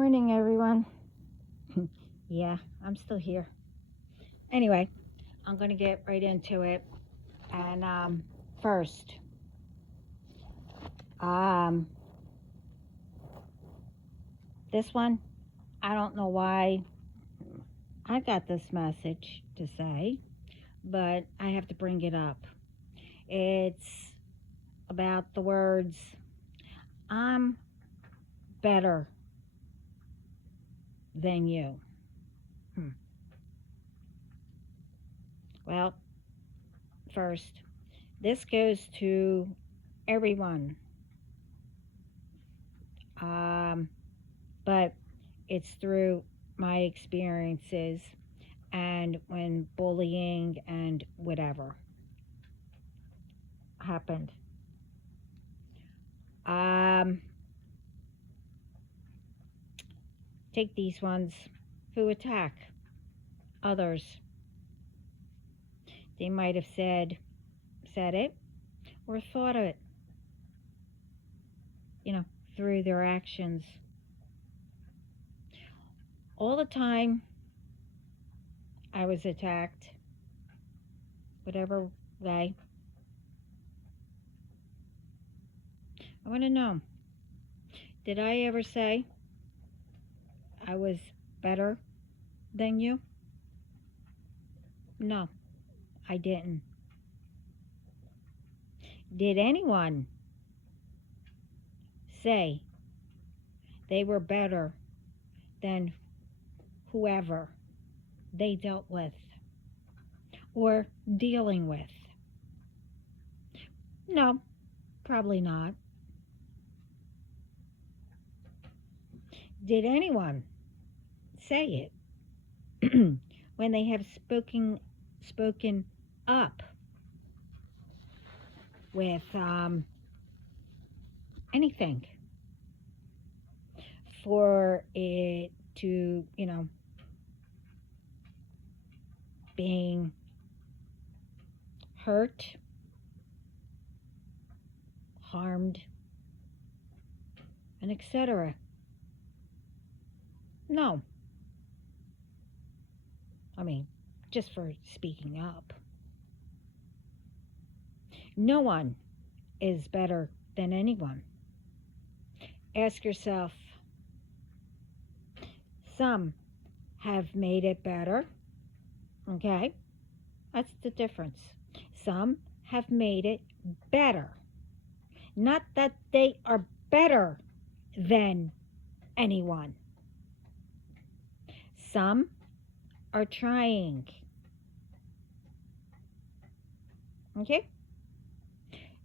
Morning, everyone. Yeah, I'm still here. Anyway, I'm going to get right into it. And first, um, this one, I don't know why I got this message to say, but I have to bring it up. It's about the words, I'm better than you. Hmm. Well, first, this goes to everyone. Um, but it's through my experiences and when bullying and whatever happened. Um, take these ones who attack others. They might have said it or thought of it, you know, through their actions. All the time I was attacked, whatever way. I want to know, did I ever say I was better than you? No, I didn't. Did anyone say they were better than whoever they dealt with or dealing with? No, probably not. Did anyone say it when they have spoken up with anything for it to, being hurt, harmed, and etc.? No. I mean, just for speaking up. No one is better than anyone. Ask yourself, some have made it better, okay? That's the difference. Some have made it better. Not that they are better than anyone. Some are trying. Okay?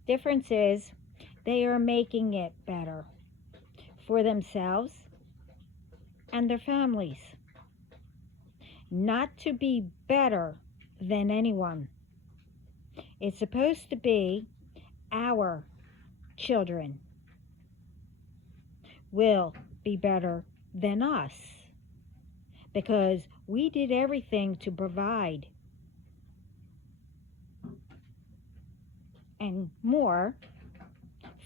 Difference is they are making it better for themselves and their families. Not to be better than anyone. It's supposed to be our children will be better than us because we did everything to provide and more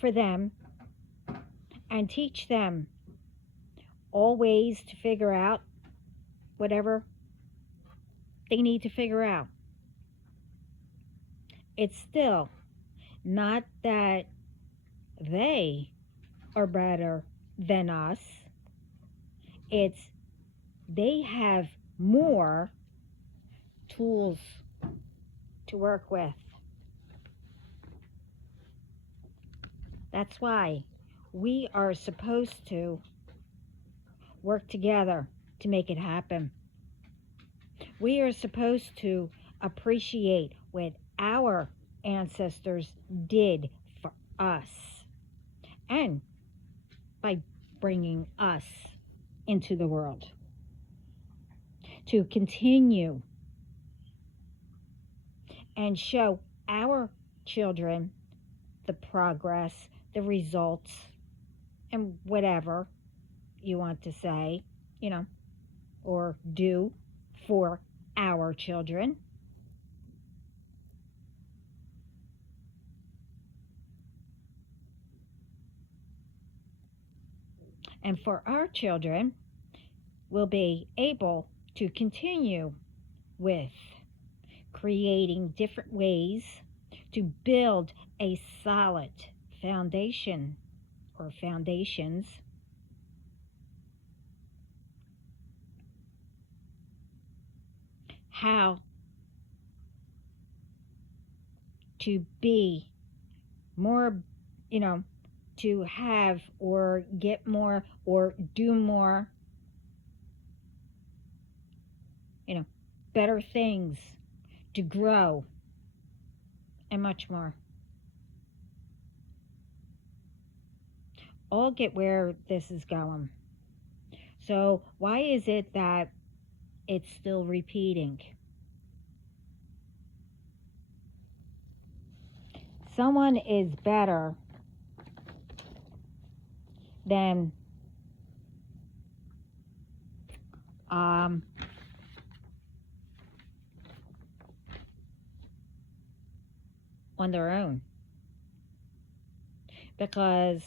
for them and teach them all ways to figure out whatever they need to figure out. It's still not that they are better than us. It's they have more tools to work with. That's why we are supposed to work together to make it happen. We are supposed to appreciate what our ancestors did for us and by bringing us into the world to continue and show our children the progress, the results, and whatever you want to say, or do for our children. And for our children will be able to continue with creating different ways to build a solid foundation or foundations, how to be more, you know, to have or get more or do more, you know, better things, to grow, and much more. All get where this is going. So, why is it that it's still repeating? Someone is better than um, on their own, because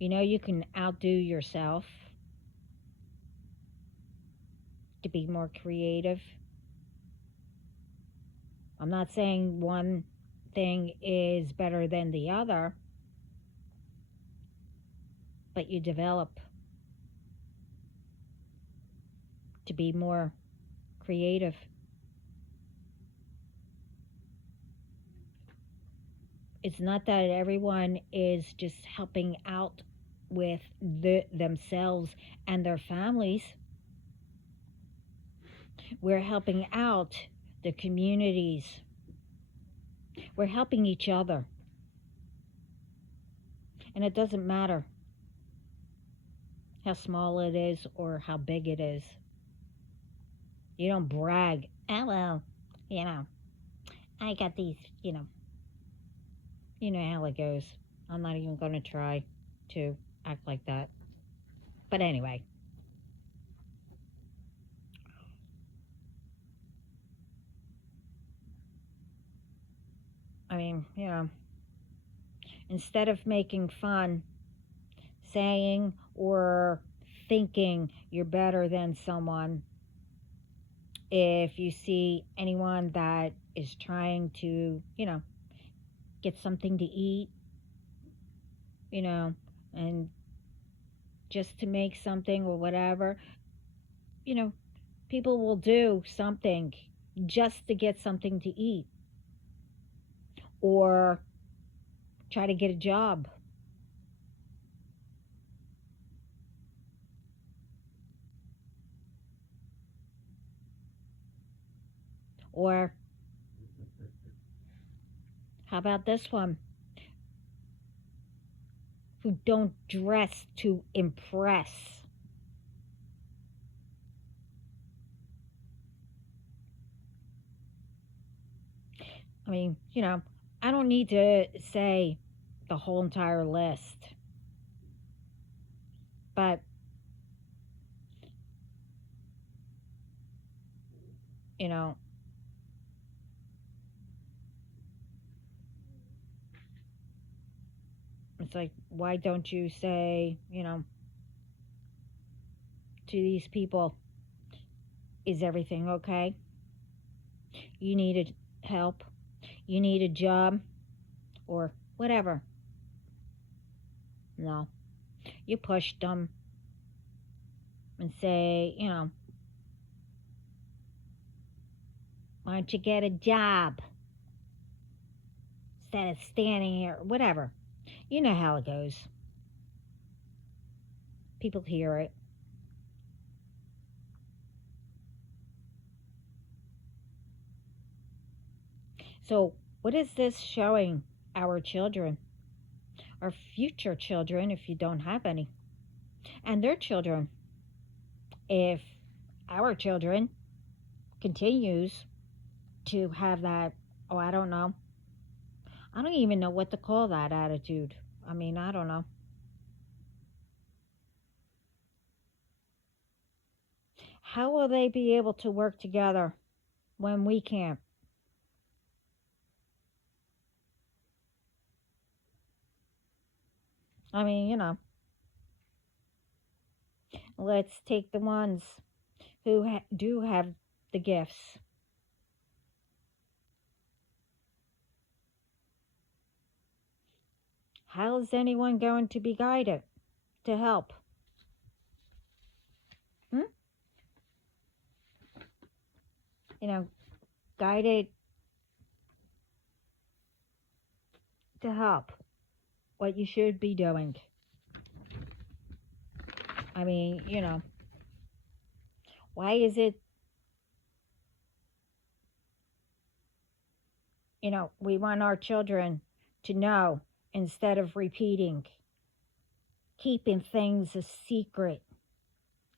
you can outdo yourself to be more creative. I'm not saying one thing is better than the other, but you develop to be more creative. It's not that everyone is just helping out with themselves and their families. We're helping out the communities. We're helping each other. And it doesn't matter how small it is or how big it is. You don't brag. Oh, well, I got these, you know how it goes. I'm not even going to try to act like that. But anyway, I mean, instead of making fun, saying or thinking you're better than someone, if you see anyone that is trying to, get something to eat, and just to make something or whatever, you know, people will do something just to get something to eat or try to get a job or how about this one? Who don't dress to impress. I mean, I don't need to say the whole entire list, but, you know, it's like, why don't you say, to these people, is everything okay? You needed help? You need a job? Or whatever. No. You push them and say, why don't you get a job instead of standing here? Whatever. You know how it goes. People hear it. So, what is this showing our children, our future children, if you don't have any, and their children, if our children continues to have that, oh, I don't know. I don't even know what to call that attitude. I mean, I don't know. How will they be able to work together when we can't? I mean, Let's take the ones who do have the gifts. How is anyone going to be guided to help? Hmm? You know, guided to help what you should be doing. I mean, why is it, we want our children to know instead of repeating, keeping things a secret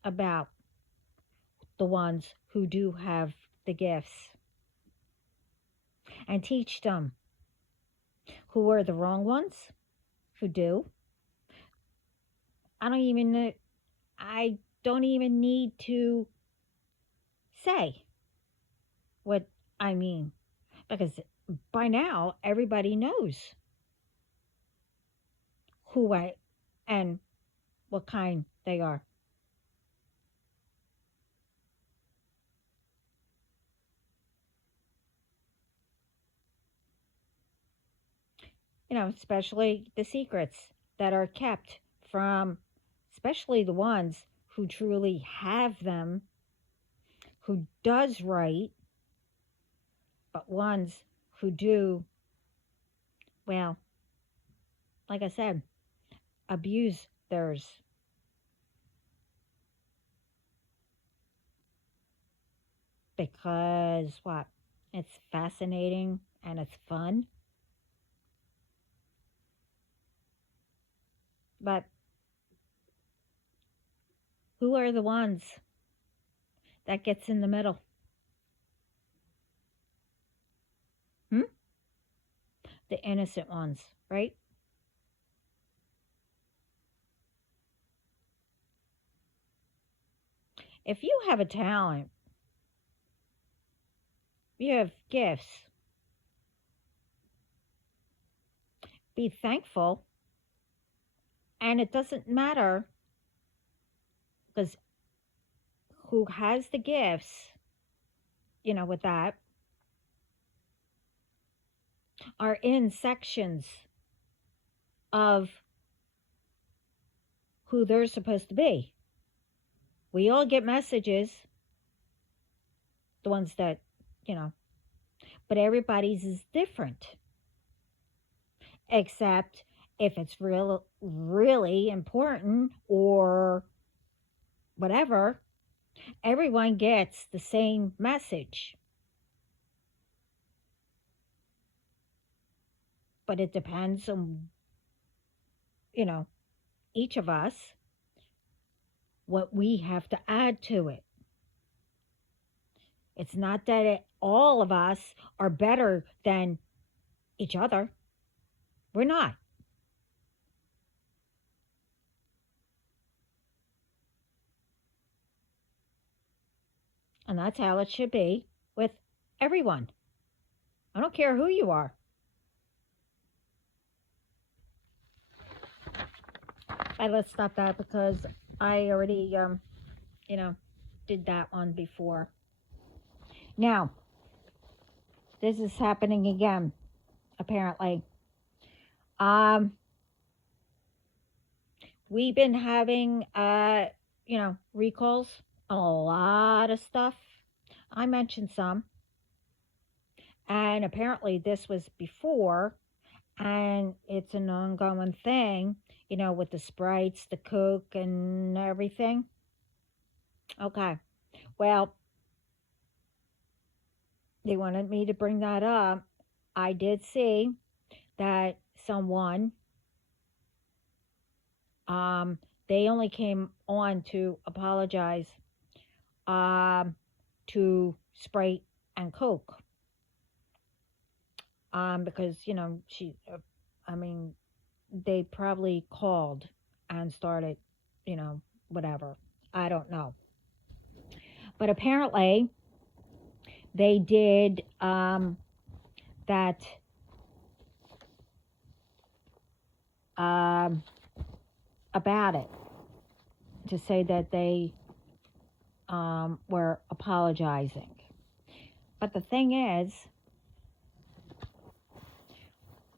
about the ones who do have the gifts, and teach them who are the wrong ones who do. I don't even know, I don't even need to say what I mean, because by now everybody knows who I and what kind they are. Especially the secrets that are kept from, especially the ones who truly have them, who does right, but ones who do, well, like I said, abuse theirs. Because what? It's fascinating and it's fun. But who are the ones that gets in the middle? Hmm? The innocent ones, right? If you have a talent, you have gifts, be thankful. And it doesn't matter, because who has the gifts, with that, are in sections of who they're supposed to be. We all get messages, the ones that, you know, but everybody's is different. Except if it's really important or whatever, everyone gets the same message. But it depends on, you know, each of us, what we have to add to it. It's not that all of us are better than each other. We're not. And that's how it should be with everyone. I don't care who you are. Let's stop that because I already, you know, did that one before. Now, this is happening again, apparently. Um, we've been having, recalls on a lot of stuff. I mentioned some, and apparently this was before, and it's an ongoing thing, with the Sprites, the Coke, and everything. Okay, well, they wanted me to bring that up. I did see that someone, um, they only came on to apologize, um, to Sprite and Coke, because I mean, they probably called and started, you know, whatever. I don't know, but apparently they did, that, um, about it. to say that they were apologizing. But the thing is,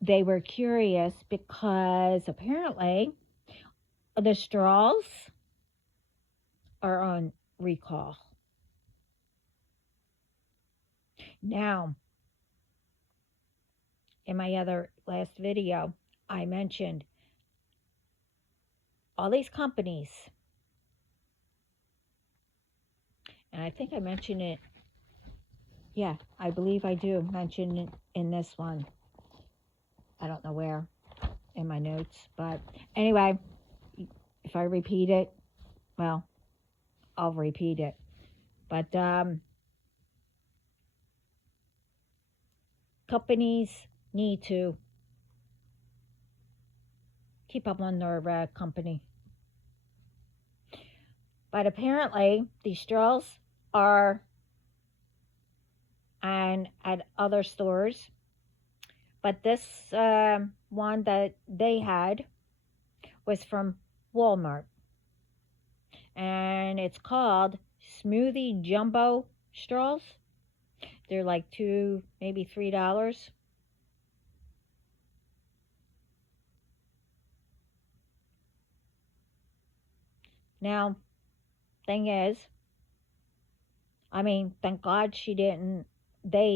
they were curious because apparently the straws are on recall. Now, in my other last video, I mentioned all these companies, and I think I mentioned it. Yeah, I believe I do mention it in this one. I don't know where in my notes, but anyway, if I repeat it, well, I'll repeat it. But companies need to keep up on their company. But apparently, these straws are and at other stores. But this one that they had was from Walmart. And it's called Smoothie Jumbo Straws. They're like $2, maybe $3. Now, thing is, I mean, thank God they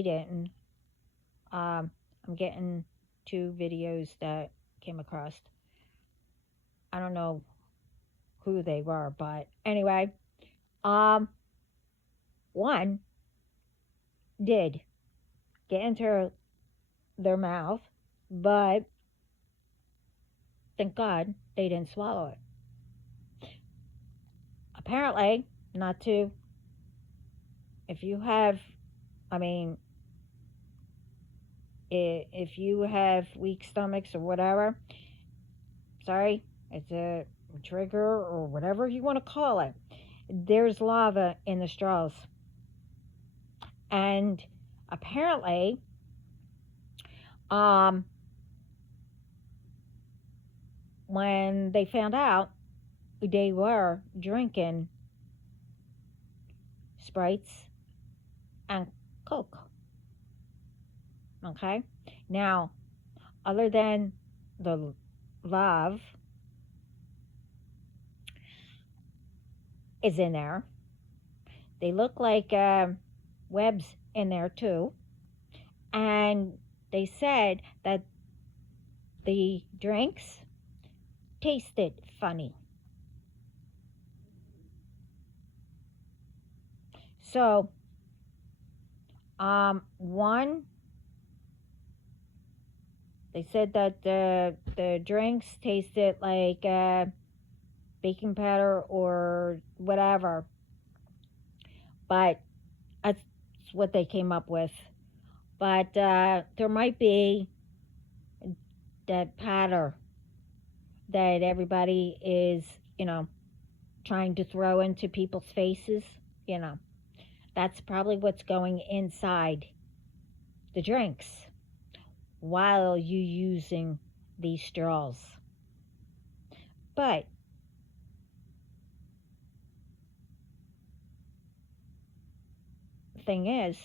didn't. I'm getting 2 videos that came across. I don't know who they were, but anyway, one did get into their mouth, but thank God they didn't swallow it. Apparently, not to. If you have, I mean, if you have weak stomachs or whatever, sorry, it's a trigger or whatever you want to call it. There's lava in the straws. And apparently, when they found out, they were drinking Sprites and Coke. Okay? Now, other than the love is in there, they look like webs in there too. And they said that the drinks tasted funny. So, one, they said that the drinks tasted like baking powder or whatever. But that's what they came up with. But there might be that powder that everybody is, trying to throw into people's faces. That's probably what's going inside the drinks while you using these straws. But the thing is,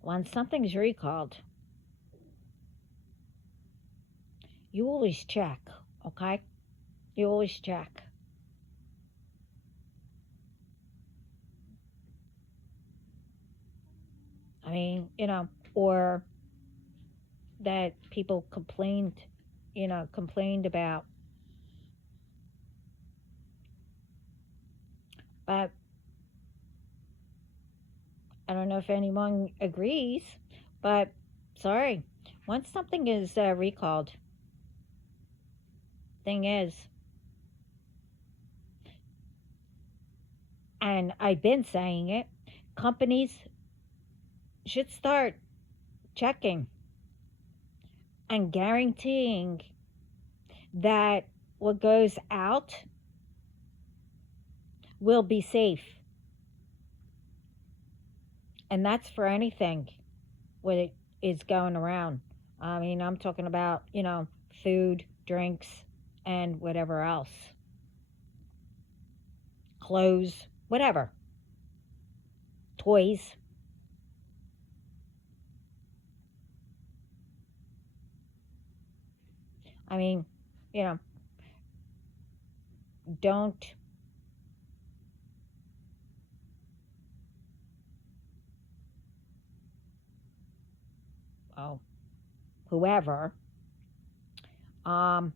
when something's recalled, you always check, okay? You always check. I mean, or that people complained about. But I don't know if anyone agrees, but sorry, once something is recalled, thing is, and I've been saying it, companies should start checking and guaranteeing that what goes out will be safe. And that's for anything what is going around. I mean, I'm talking about, food, drinks, and whatever else, clothes, whatever, toys. I mean, you know, don't, oh, whoever, um,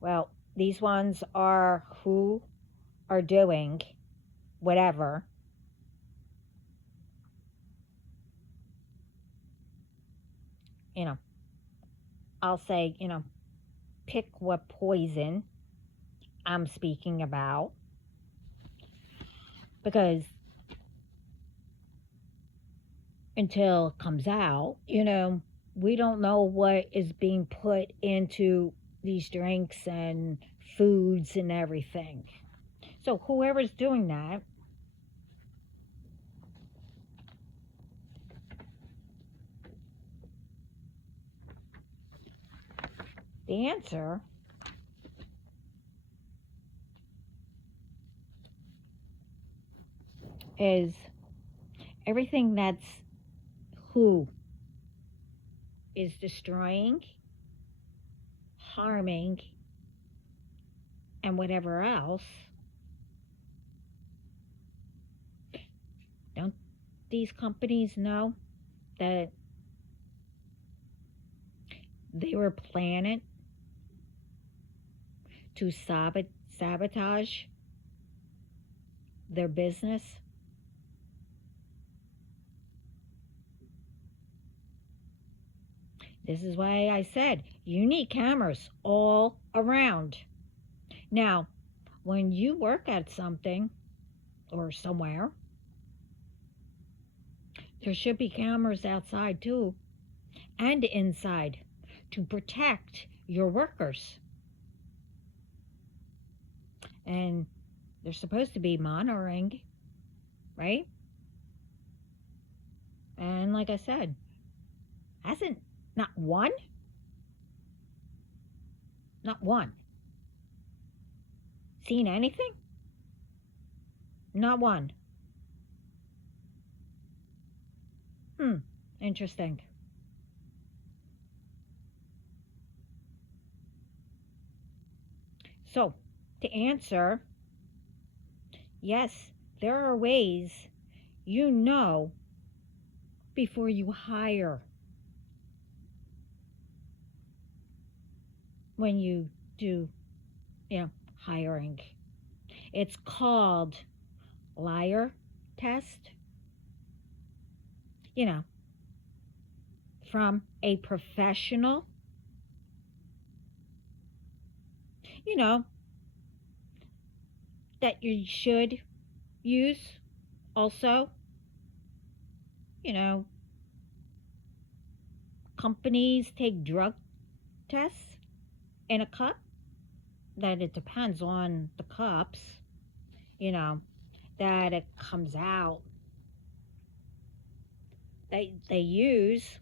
well, these ones are who are doing whatever, you know, I'll say, pick what poison I'm speaking about because until it comes out, we don't know what is being put into these drinks and foods and everything. So whoever's doing that, the answer is everything that's who is destroying, harming, and whatever else. Don't these companies know that they were planning to sabotage their business? This is why I said you need cameras all around. Now, when you work at something or somewhere, there should be cameras outside too and inside to protect your workers. And they're supposed to be monitoring, right? And like I said, hasn't not one, not one seen anything? Not one. Hmm, interesting. So, to answer, yes, there are ways you know before you hire when you do, hiring. It's called liar test, you know, from a professional, you know, that you should use also, you know, companies take drug tests in a cup, that it depends on the cups, you know, that it comes out. They use,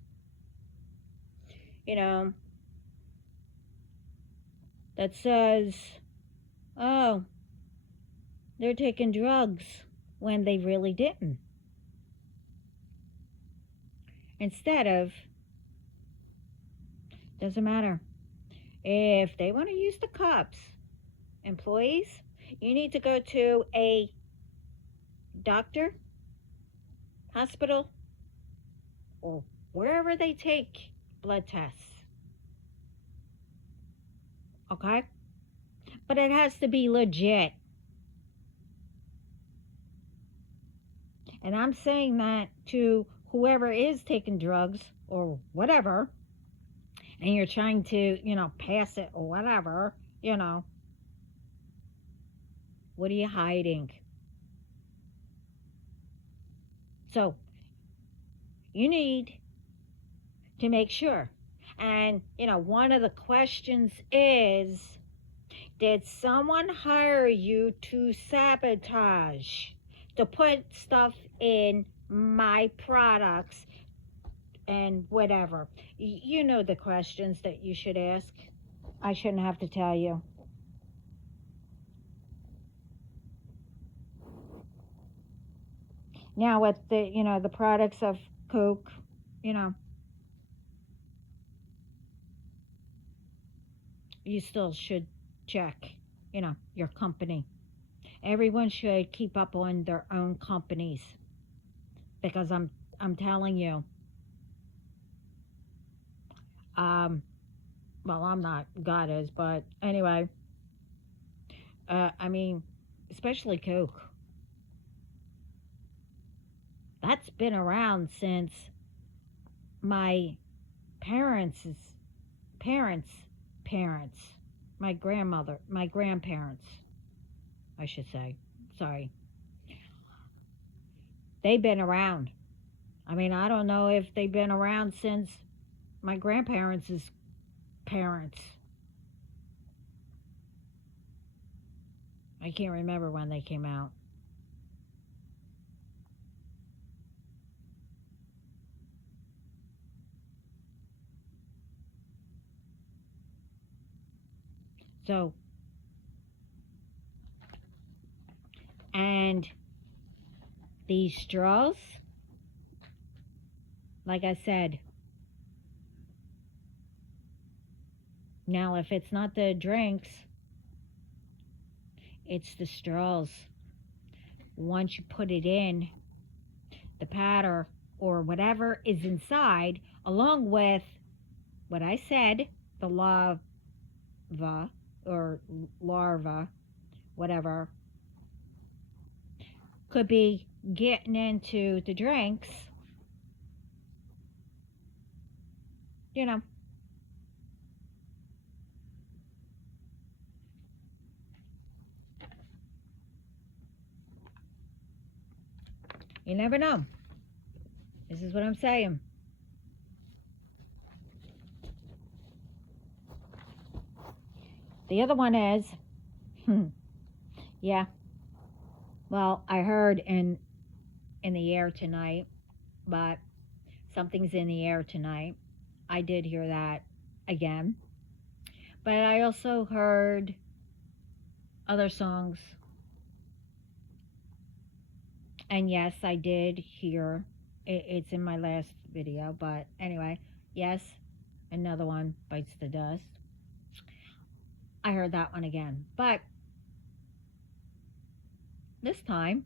you know, that says, oh, they're taking drugs when they really didn't. Instead of, doesn't matter. If they want to use the cups, employees, you need to go to a doctor, hospital, or wherever they take blood tests. Okay? But it has to be legit. And I'm saying that to whoever is taking drugs or whatever, and you're trying to, pass it or whatever, what are you hiding? So you need to make sure. And, one of the questions is, did someone hire you to sabotage, to put stuff in my products and whatever. You know the questions that you should ask. I shouldn't have to tell you. Now with the products of Coke, you know, you still should check, your company. Everyone should keep up on their own companies because I'm telling you, um, well, I'm not, God is, but anyway, I mean, especially Coke, that's been around since my parents' parents' parents, my grandparents, I should say. Sorry, they've been around. I mean, I don't know if they've been around since my grandparents' parents. I can't remember when they came out. So, and these straws, like I said, now if it's not the drinks, it's the straws. Once you put it in, the powder or whatever is inside, along with what I said, the lava or larva, whatever, could be getting into the drinks, you know. You never know. This is what I'm saying. The other one is, yeah, well, I heard in the air tonight, but something's in the air tonight. I did hear that again. But I also heard other songs. And yes, I did hear it's in my last video, but anyway, yes, another one bites the dust. I heard that one again. But this time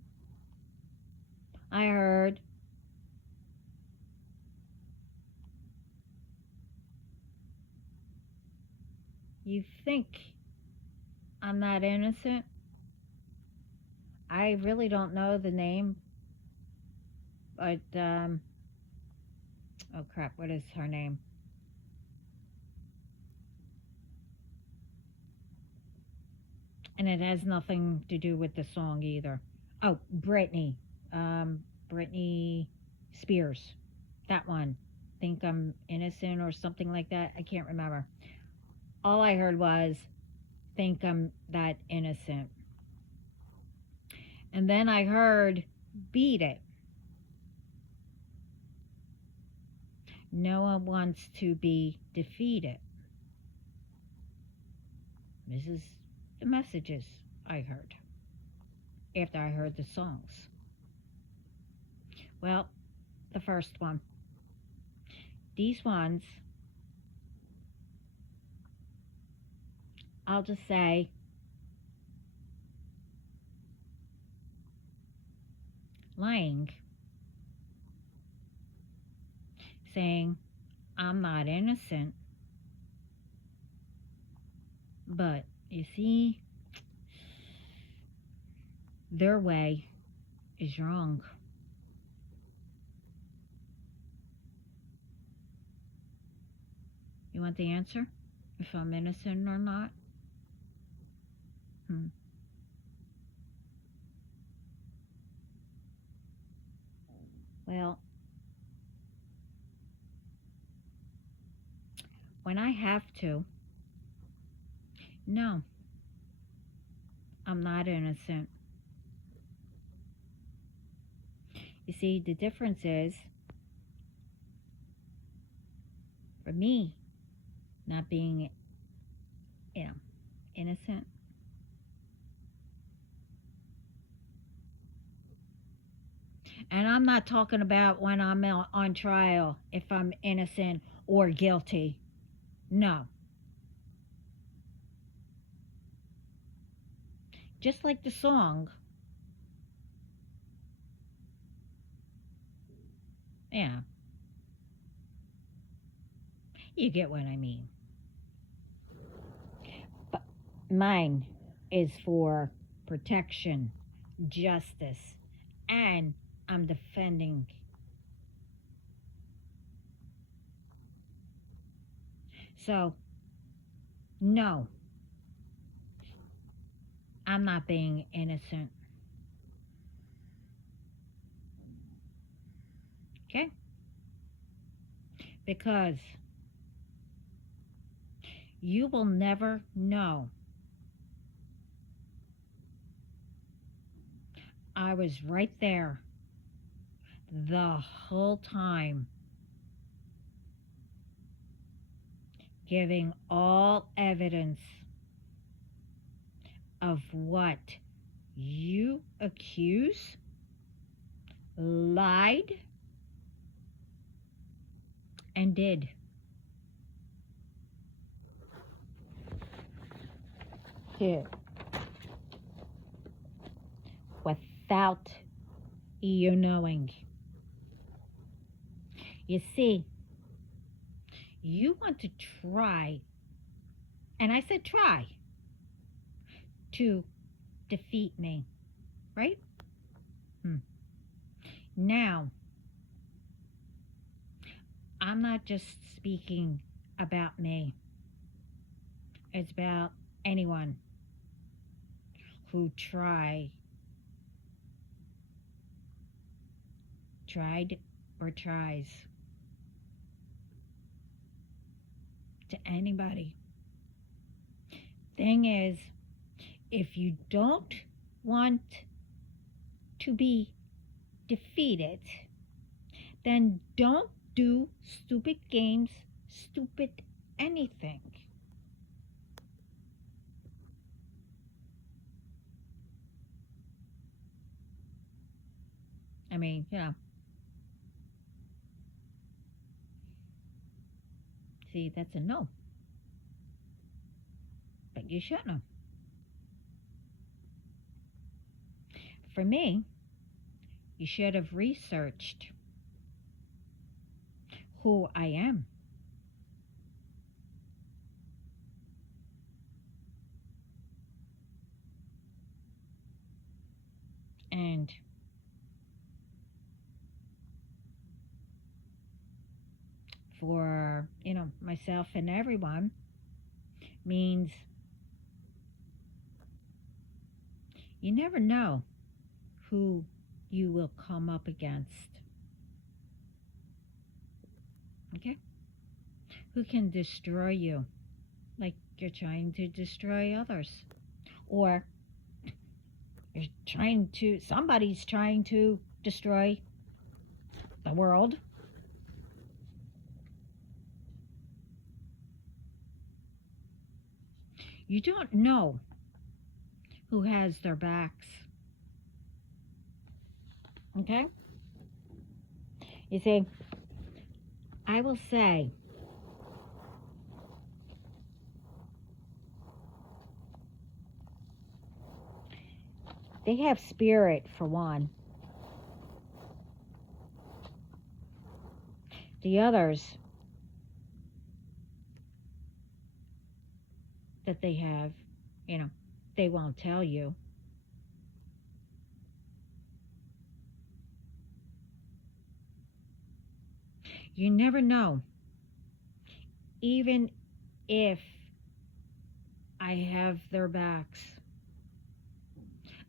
I heard you think I'm not innocent. I really don't know the name, but oh crap, what is her name? And it has nothing to do with the song either. Oh, Britney. Britney Spears. That one. Think I'm innocent or something like that. I can't remember. All I heard was think I'm that innocent. And then I heard beat it. No one wants to be defeated. This is the messages I heard after I heard the songs. Well, the first one. These ones, I'll just say, lying, saying, I'm not innocent. But you see, their way is wrong. You want the answer? If I'm innocent or not? Well, when I have to, no, I'm not innocent. You see, the difference is, for me, not being, you know, innocent. And I'm not talking about when I'm on trial, if I'm innocent or guilty. No. Just like the song. Yeah, you get what I mean. But mine is for protection, justice, and I'm defending. So, no, I'm not being innocent. Okay? Because you will never know. I was right there the whole time, giving all evidence of what you accuse, lied, and did. Did. Without you knowing. You see, you want to try, and I said try, to defeat me, right? Hmm. Now, I'm not just speaking about me, it's about anyone who tried or tries, to anybody. Thing is, if you don't want to be defeated, then don't do stupid games, stupid anything. I mean, see, that's a no. But you should know. For me, you should have researched who I am. And for, myself and everyone means you never know who you will come up against. Okay? Who can destroy you like you're trying to destroy others. Or somebody's trying to destroy the world. You don't know who has their backs. Okay? You see, I will say, they have spirit for one. The others that they have, they won't tell you. You never know. Even if I have their backs,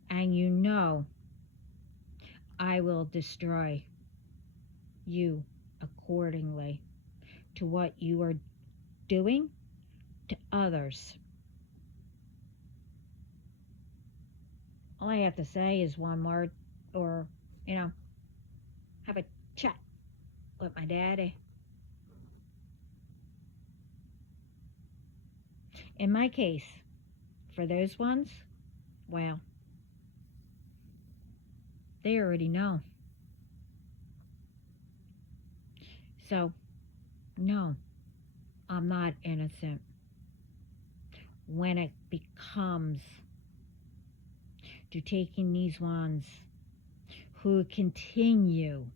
and I will destroy you accordingly to what you are doing to others. All I have to say is one word, or, have a chat with my daddy. In my case, for those ones, well, they already know. So, no, I'm not innocent. When it becomes to taking these ones who continue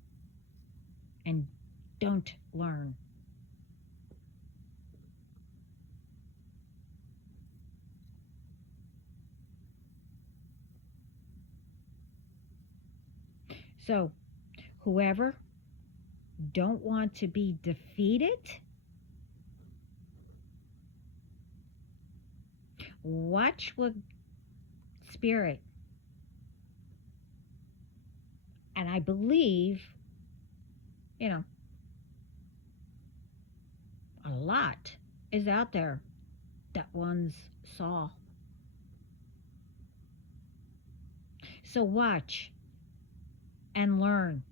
and don't learn, so whoever don't want to be defeated, watch what spirit, and I believe, you know, a lot is out there that ones saw. So watch and learn.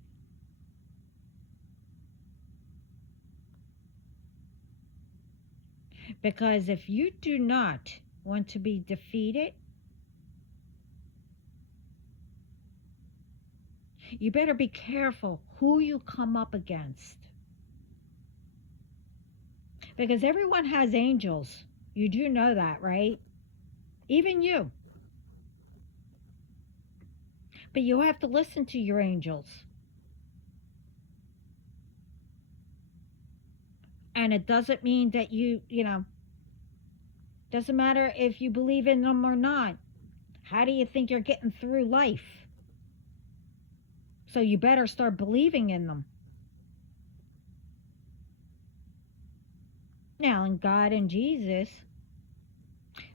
Because if you do not want to be defeated, you better be careful who you come up against. Because everyone has angels. You do know that, right? Even you. But you have to listen to your angels. And it doesn't mean that doesn't matter if you believe in them or not. How do you think you're getting through life? So you better start believing in them. Now, in God and Jesus,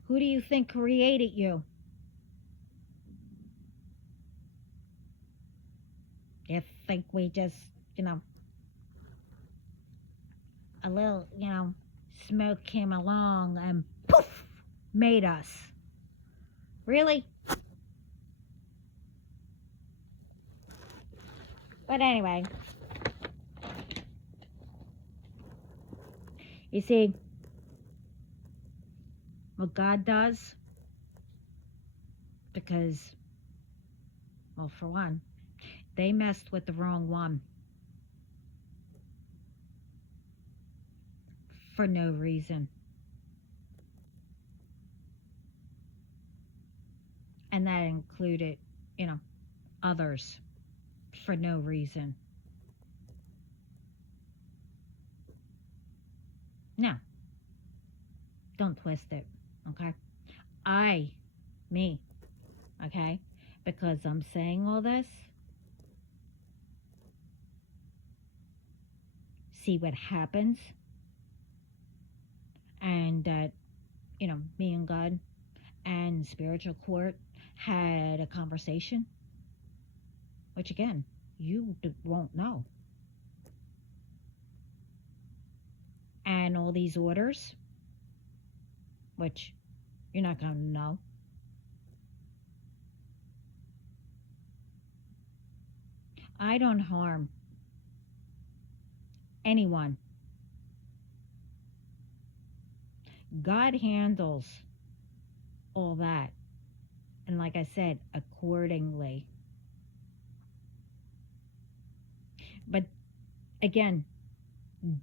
who do you think created you? You think we just, a little, smoke came along and poof, made us? Really? But anyway, you see, what God does, because, well, for one, they messed with the wrong one for no reason. And that included, others for no reason. Now, don't twist it, okay? Me, okay? Because I'm saying all this, see what happens, and that, me and God and spiritual court had a conversation, which again, you won't know. And all these orders, which you're not going to know. I don't harm anyone. God handles all that. And like I said, accordingly. But again,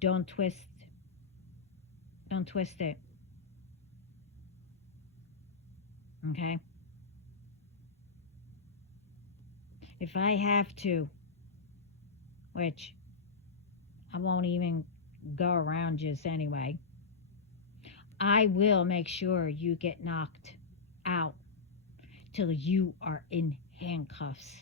don't twist it. Okay? If I have to, which I won't even go around just anyway, I will make sure you get knocked out till you are in handcuffs.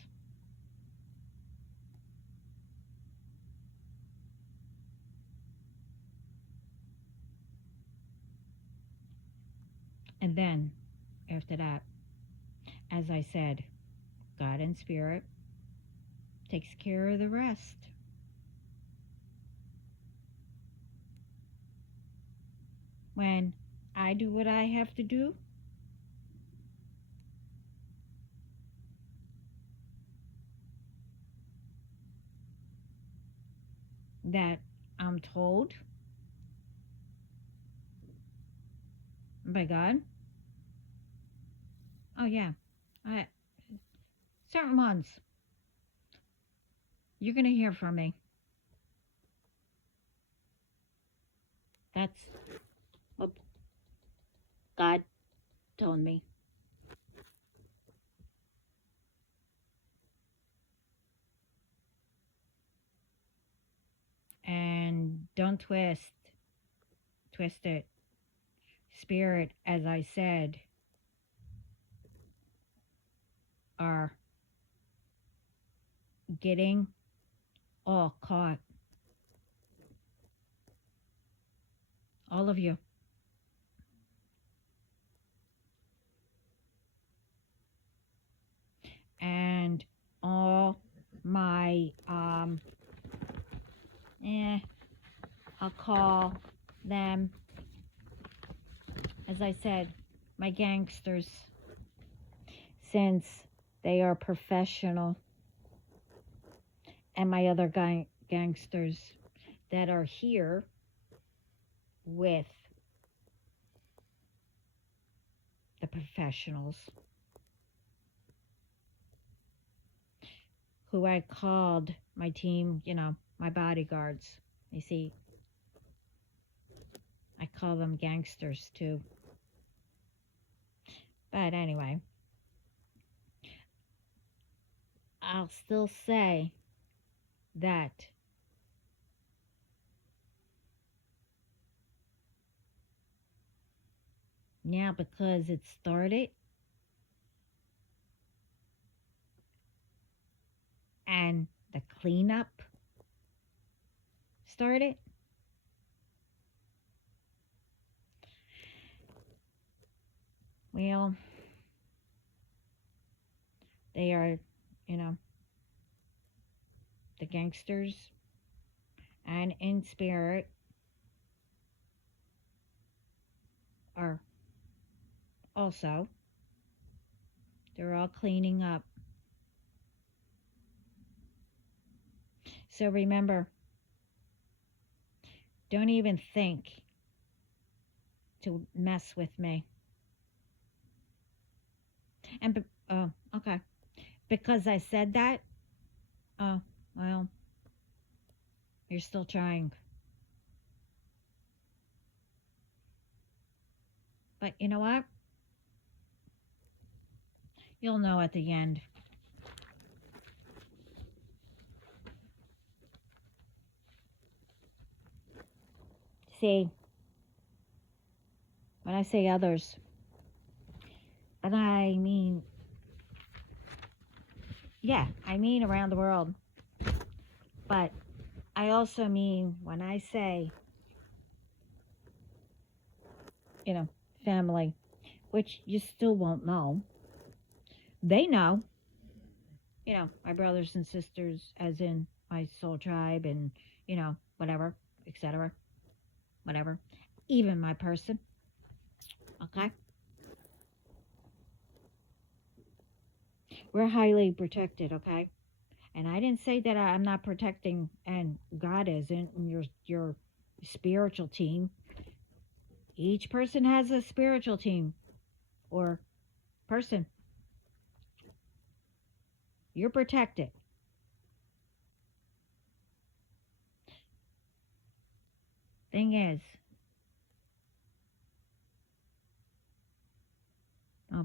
And then, after that, as I said, God and Spirit takes care of the rest. When I do what I have to do, that I'm told by God. Oh yeah, I, certain ones you're gonna hear from me. That's what God told me. And don't twist it. Spirit, as I said, are getting all caught. All of you. And all my I'll call them, as I said, my gangsters, since they are professional, and my other gangsters that are here with the professionals, who I called my team, my bodyguards. You see, I call them gangsters too. But anyway, I'll still say that now, because it started and the cleanup started, well, they are, you know, the gangsters, and in spirit are also, they're all cleaning up. So remember, don't even think to mess with me. And oh, okay, because I said that. Oh, well, you're still trying. But you know what? You'll know at the end. See, when I say others, and I mean, yeah, I mean around the world. But I also mean when I say, family, which you still won't know. They know, my brothers and sisters, as in my soul tribe and, whatever, etc., whatever, even my person, okay? We're highly protected, okay? And I didn't say that I'm not protecting, and God isn't, and your spiritual team. Each person has a spiritual team or person. You're protected. Thing is,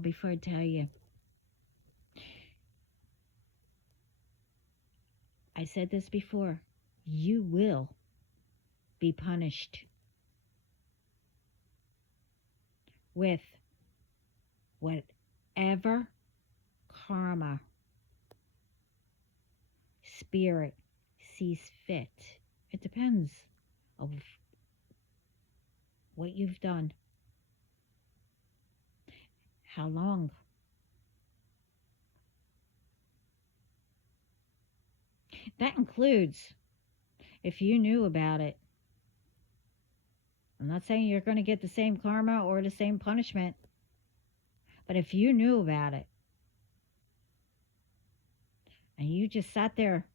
before I tell you, I said this before, you will be punished with whatever karma spirit sees fit. It depends of what you've done, how long. That includes if you knew about it. I'm not saying you're going to get the same karma or the same punishment, but if you knew about it and you just sat there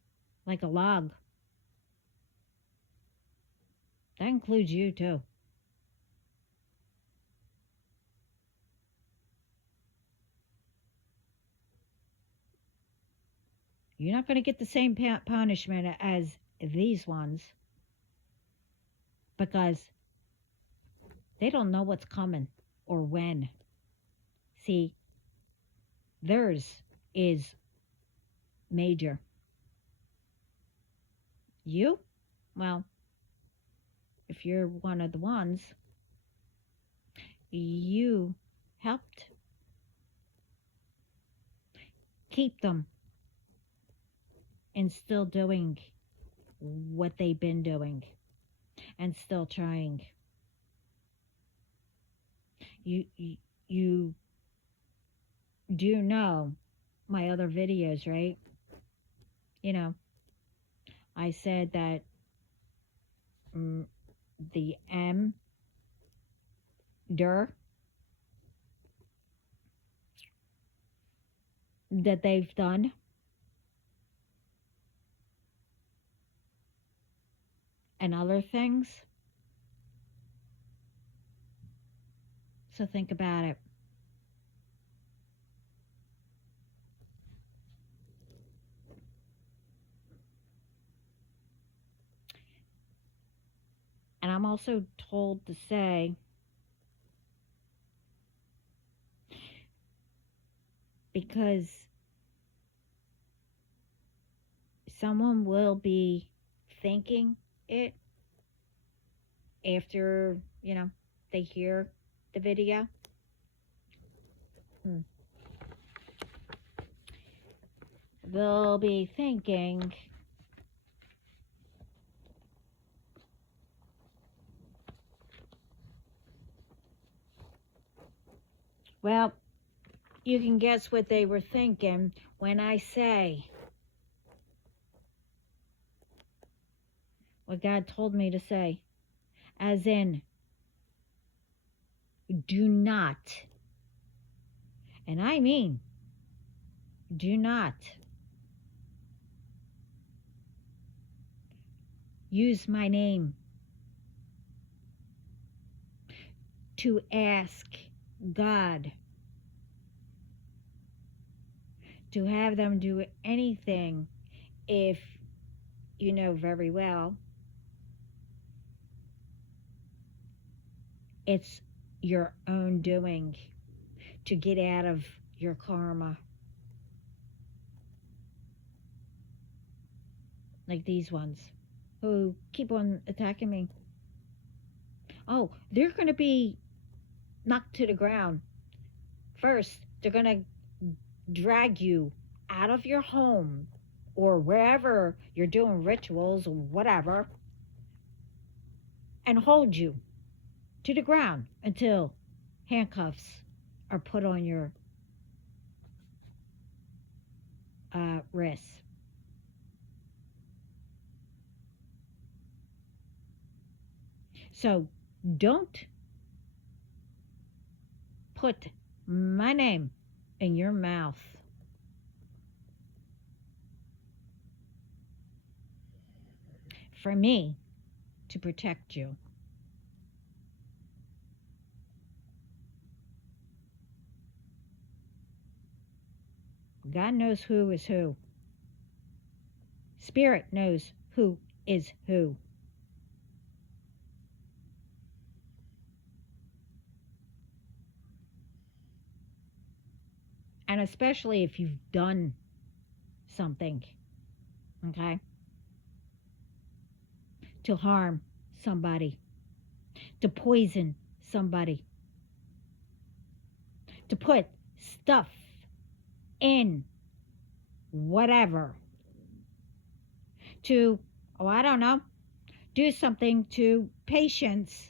like a log That includes you too. You're not going to get the same punishment as these ones because they don't know what's coming or when. See, theirs is major. You? Well, if you're one of the ones, you helped keep them and still doing what they've been doing and still trying. You do know my other videos, right? You know, I said that the MDR that they've done and other things. So think about it. And I'm also told to say, because someone will be thinking it after, they hear the video. They'll be thinking, well, you can guess what they were thinking when I say what God told me to say, as in, do not, and I mean, do not use my name to ask God to have them do anything if you know very well it's your own doing to get out of your karma. Like these ones who keep on attacking me. Oh, they're going to be knocked to the ground. First, they're going to drag you out of your home or wherever you're doing rituals or whatever and hold you to the ground until handcuffs are put on your wrists. So don't put my name in your mouth. For me to protect you. God knows who is who. Spirit knows who is who. And especially if you've done something, okay, to harm somebody, to poison somebody, to put stuff in whatever, to, I don't know, do something to patients,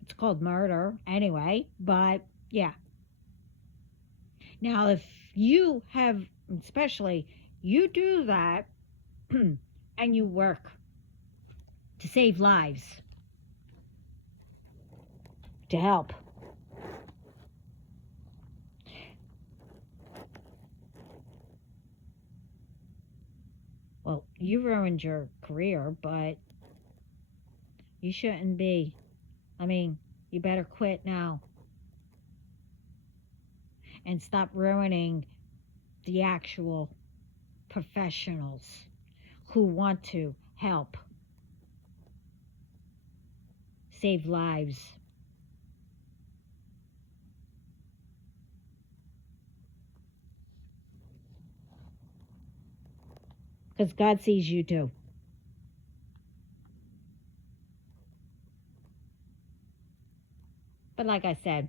it's called murder anyway, but yeah. Now, if you have, especially, you do that and you work to save lives, to help, well, you ruined your career, but you shouldn't be. I mean, you better quit now and stop ruining the actual professionals who want to help save lives. Because God sees you too. But like I said,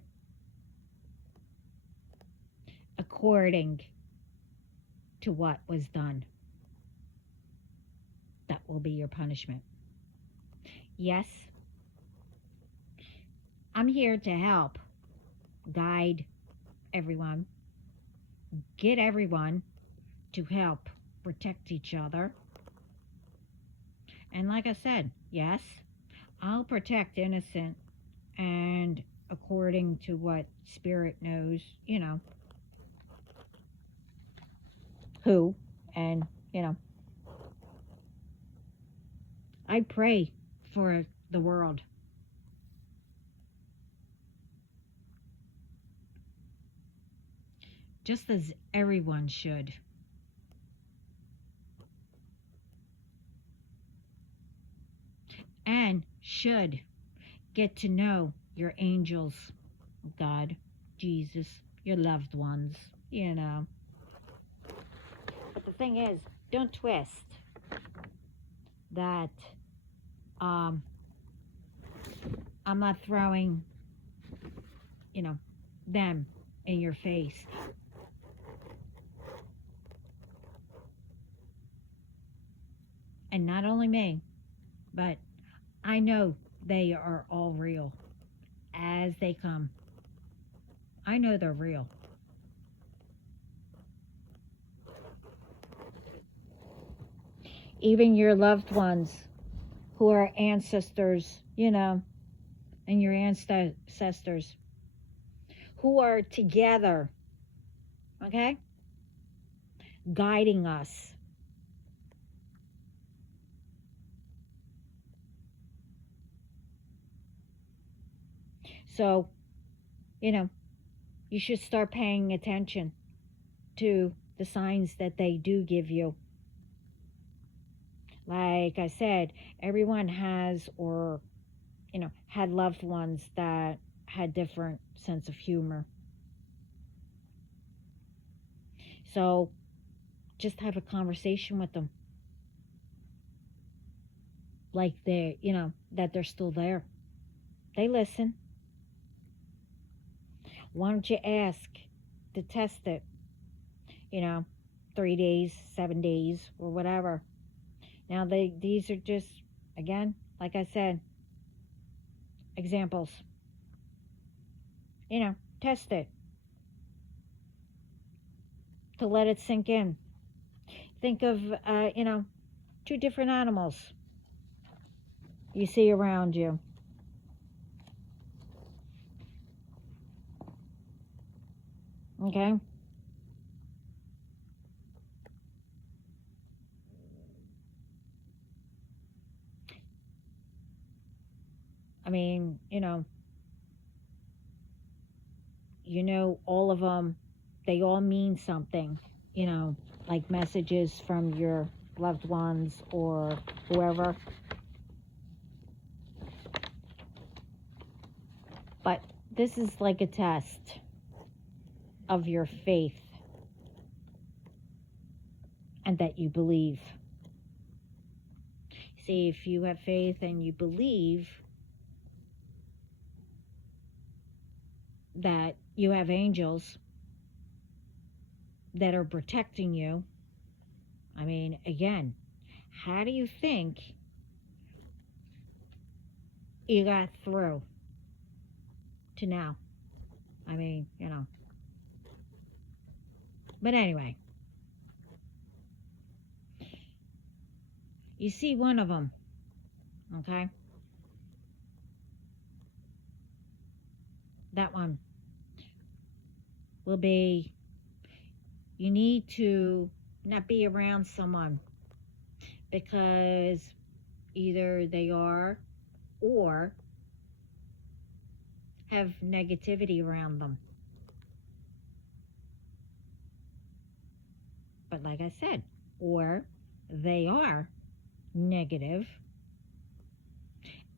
according to what was done, that will be your punishment. Yes, I'm here to help guide everyone, get everyone to help protect each other. And like I said, yes, I'll protect innocent and according to what spirit knows, who. And, I pray for the world. Just as everyone should. And should get to know your angels, God, Jesus, your loved ones, But the thing is, don't twist that I'm not throwing, them in your face. And not only me, but I know they are all real as they come. I know they're real. Even your loved ones who are ancestors, and your ancestors who are together, okay, guiding us. So, you should start paying attention to the signs that they do give you. Like I said, everyone has or, had loved ones that had different sense of humor. So just have a conversation with them. Like that they're still there. They listen. Why don't you ask to test it? 3 days, 7 days, or whatever. Now these are just, again, like I said, examples. Test it to let it sink in. Think of, 2 different animals you see around you. Okay? I mean, all of them, they all mean something, like messages from your loved ones or whoever. But this is like a test of your faith and that you believe. See, if you have faith and you believe that you have angels that are protecting you, I mean, again, how do you think you got through to now? I mean, But anyway, you see one of them, okay? That one will be, you need to not be around someone because either they are or have negativity around them. But like I said, or they are negative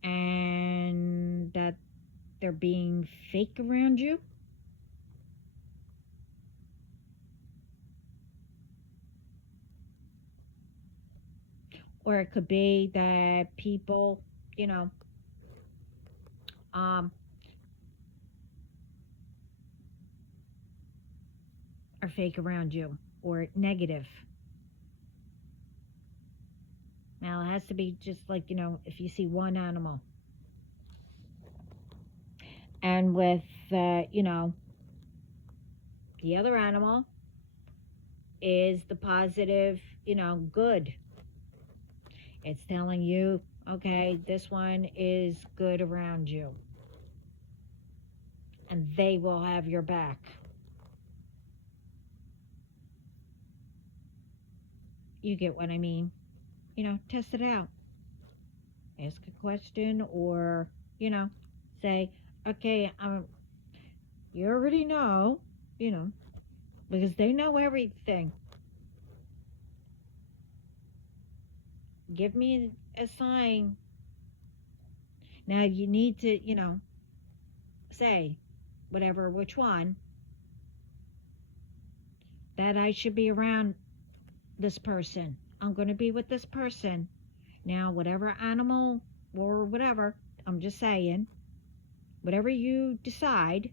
and that they're being fake around you. Or it could be that people, you know, um, are fake around you or negative. Now, it has to be just like, if you see one animal and with, the other animal is the positive, good. It's telling you, okay, this one is good around you. And they will have your back. You get what I mean? Test it out. Ask a question or, say, okay, you already know, because they know everything. Give me a sign. Now you need to, say whatever, which one, that I should be around this person. I'm going to be with this person. Now, whatever animal or whatever, I'm just saying, whatever you decide,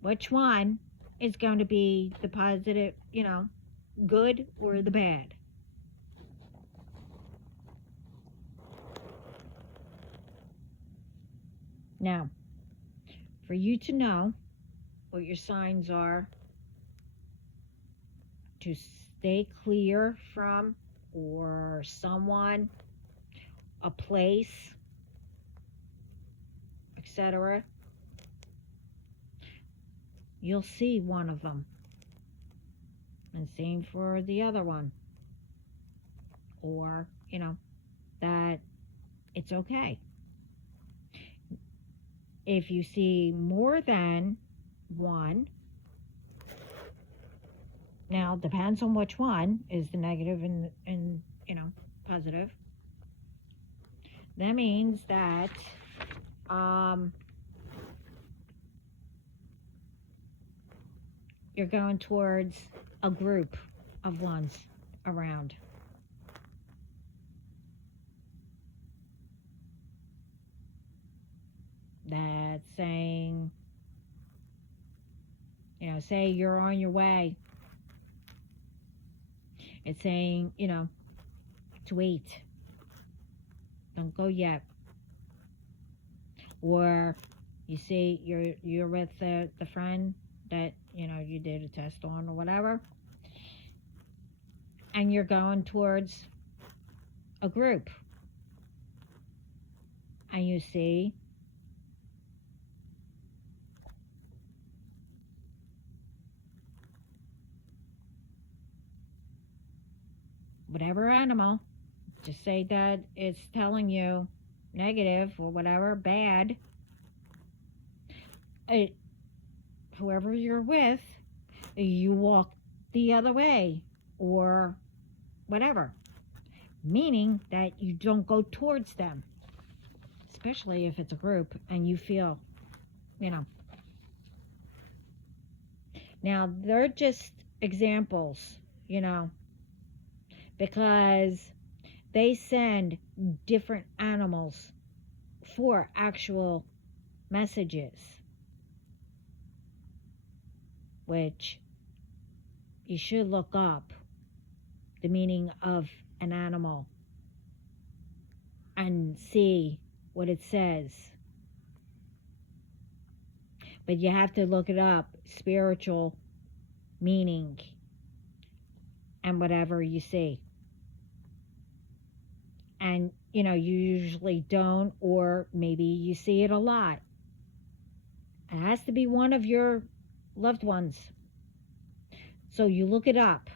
which one is going to be the positive, good or the bad. Now, for you to know what your signs are, to stay clear from or someone, a place, etc., you'll see one of them. And same for the other one. Or, that it's okay. If you see more than one, now depends on which one is the negative and positive. That means that you're going towards a group of ones around. That's saying, say you're on your way. It's saying, to wait. Don't go yet. Or you see you're with the friend that, you did a test on or whatever. And you're going towards a group. And you see whatever animal, just say that it's telling you negative or whatever, bad. Whoever you're with, you walk the other way or whatever, meaning that you don't go towards them, especially if it's a group and you feel, Now, they're just examples, because they send different animals for actual messages, which you should look up the meaning of an animal and see what it says. But you have to look it up, spiritual meaning, and whatever you see. And, you usually don't, or maybe you see it a lot. It has to be one of your loved ones. So you look it up.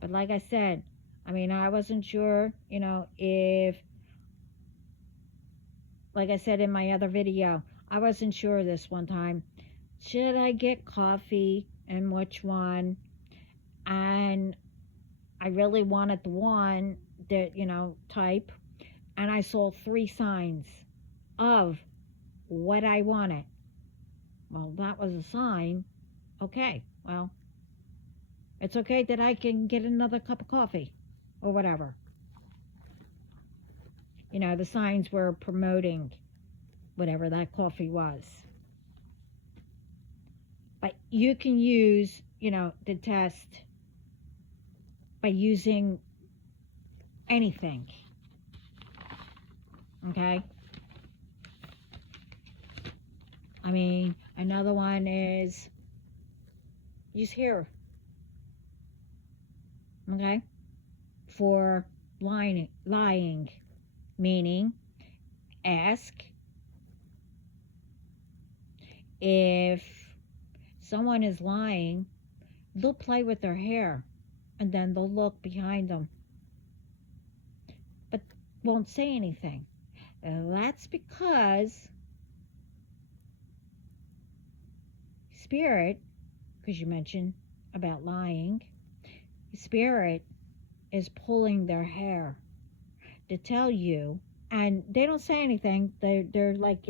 But like I said, I wasn't sure, if, like I said in my other video, I wasn't sure this one time. Should I get coffee and which one? And I really wanted the one that, type. And I saw 3 signs of what I wanted. Well, that was a sign. Okay, well, it's okay that I can get another cup of coffee or whatever. The signs were promoting whatever that coffee was. But you can use, the test by using anything. Okay? Another one is use here. Okay? For lying, meaning ask if someone is lying, they'll play with their hair and then they'll look behind them but won't say anything. That's because spirit, because you mentioned about lying, spirit is pulling their hair to tell you, and they don't say anything. They're like,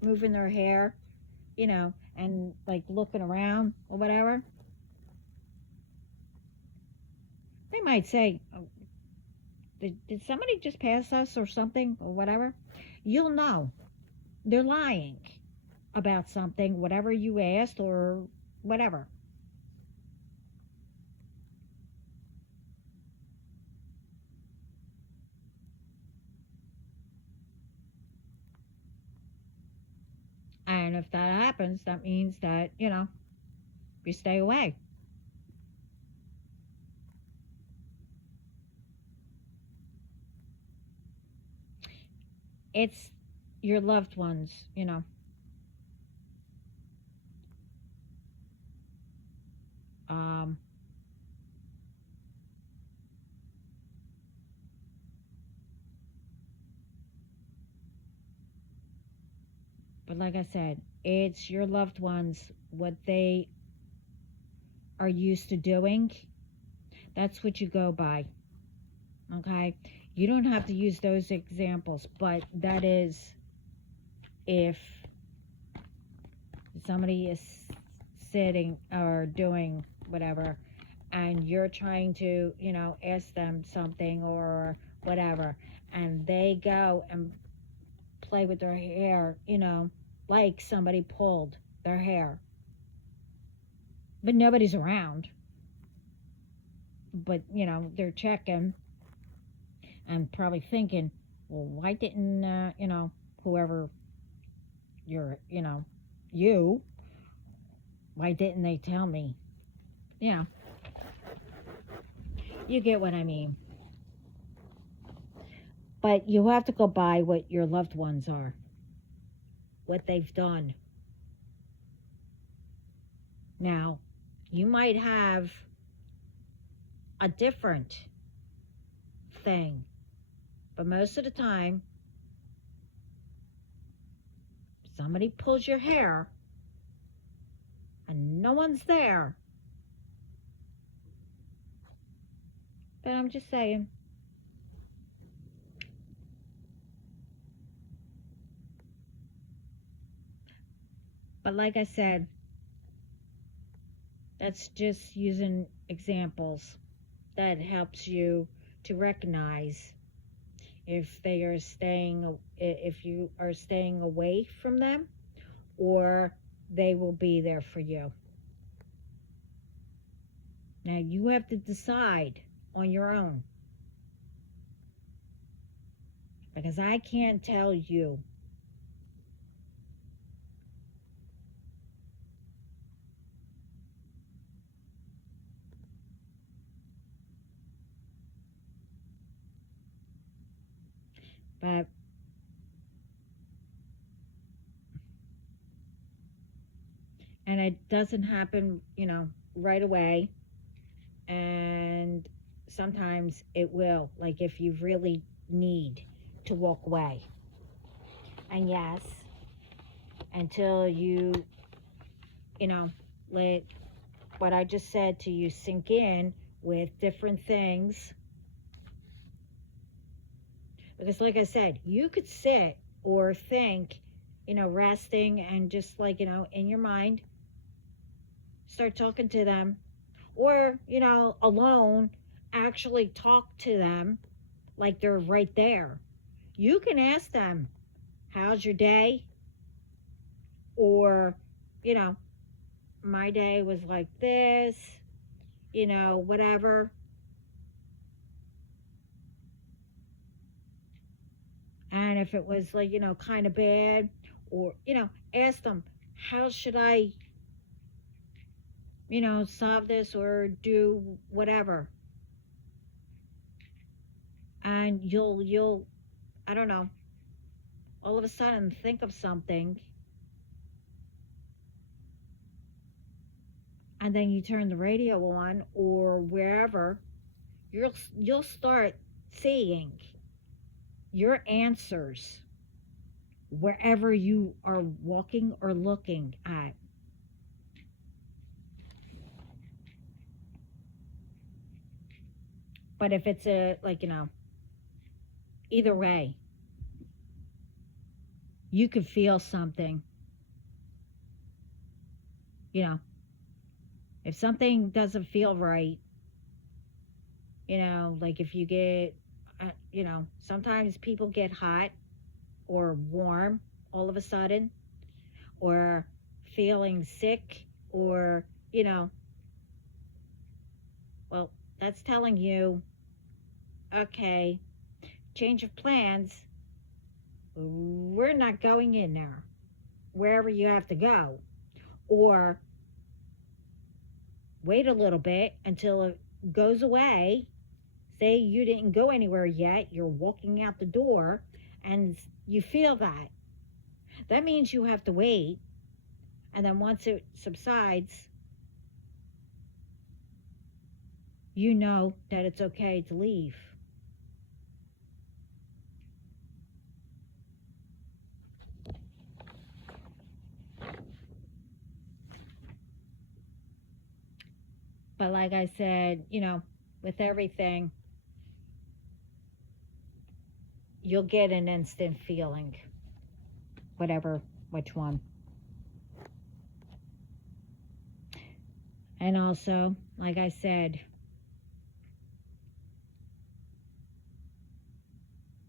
moving their hair, and like looking around or whatever. They might say, oh, did somebody just pass us or something or whatever? You'll know they're lying about something, whatever you asked or whatever. And if that happens, that means that, you stay away. It's your loved ones. Um, but like I said, it's your loved ones, what they are used to doing. That's what you go by. Okay? You don't have to use those examples, but that is if somebody is sitting or doing whatever and you're trying to, ask them something or whatever, and they go and play with their hair, like somebody pulled their hair, but nobody's around. But, they're checking and probably thinking, well, why didn't, whoever you're, you, why didn't they tell me? Yeah, you get what I mean. But you have to go by what your loved ones are, what they've done. Now, you might have a different thing, but most of the time, somebody pulls your hair and no one's there. But I'm just saying. But like I said, that's just using examples that helps you to recognize if you are staying away from them, or they will be there for you. Now you have to decide on your own, because I can't tell you. But and it doesn't happen, right away. And sometimes it will, like if you really need to walk away. And yes, until you know, let what I just said to you sink in with different things. Because, like I said, you could sit or think, resting and just like, in your mind, start talking to them. Or, alone, actually talk to them like they're right there. You can ask them, how's your day? Or, you know, my day was like this, whatever. And if it was like, kind of bad, or, ask them, how should I, solve this or do whatever? And you'll, I don't know, all of a sudden think of something, and then you turn the radio on or wherever, you'll start seeing your answers wherever you are walking or looking at. But if it's like, either way, you could feel something, you know, if something doesn't feel right, like if you get, sometimes people get hot or warm all of a sudden, or feeling sick, or, well, that's telling you, okay, change of plans. We're not going in there, wherever you have to go. Or wait a little bit until it goes away. Say you didn't go anywhere yet, you're walking out the door and you feel that. That means you have to wait. And then once it subsides, you know that it's okay to leave. But like I said, with everything, you'll get an instant feeling, whatever, which one. And also, like I said,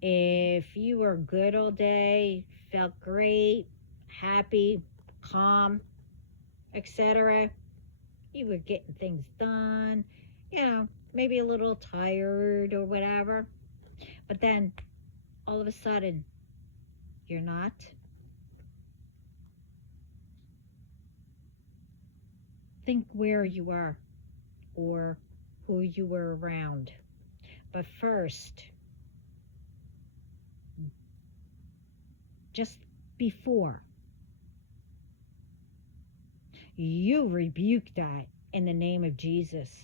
if you were good all day, felt great, happy, calm, etc., you were getting things done, maybe a little tired or whatever, but then all of a sudden, you're not. Think where you are or who you were around. But first, just before, you rebuke that in the name of Jesus.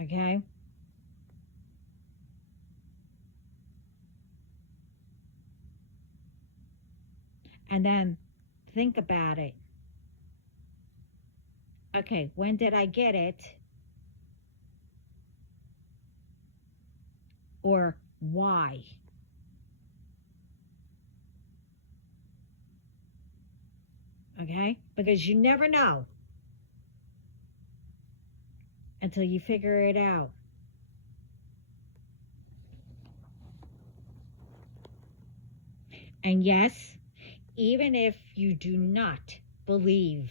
Okay? And then think about it. Okay, when did I get it? Or why? Okay? Because you never know until you figure it out. And yes, even if you do not believe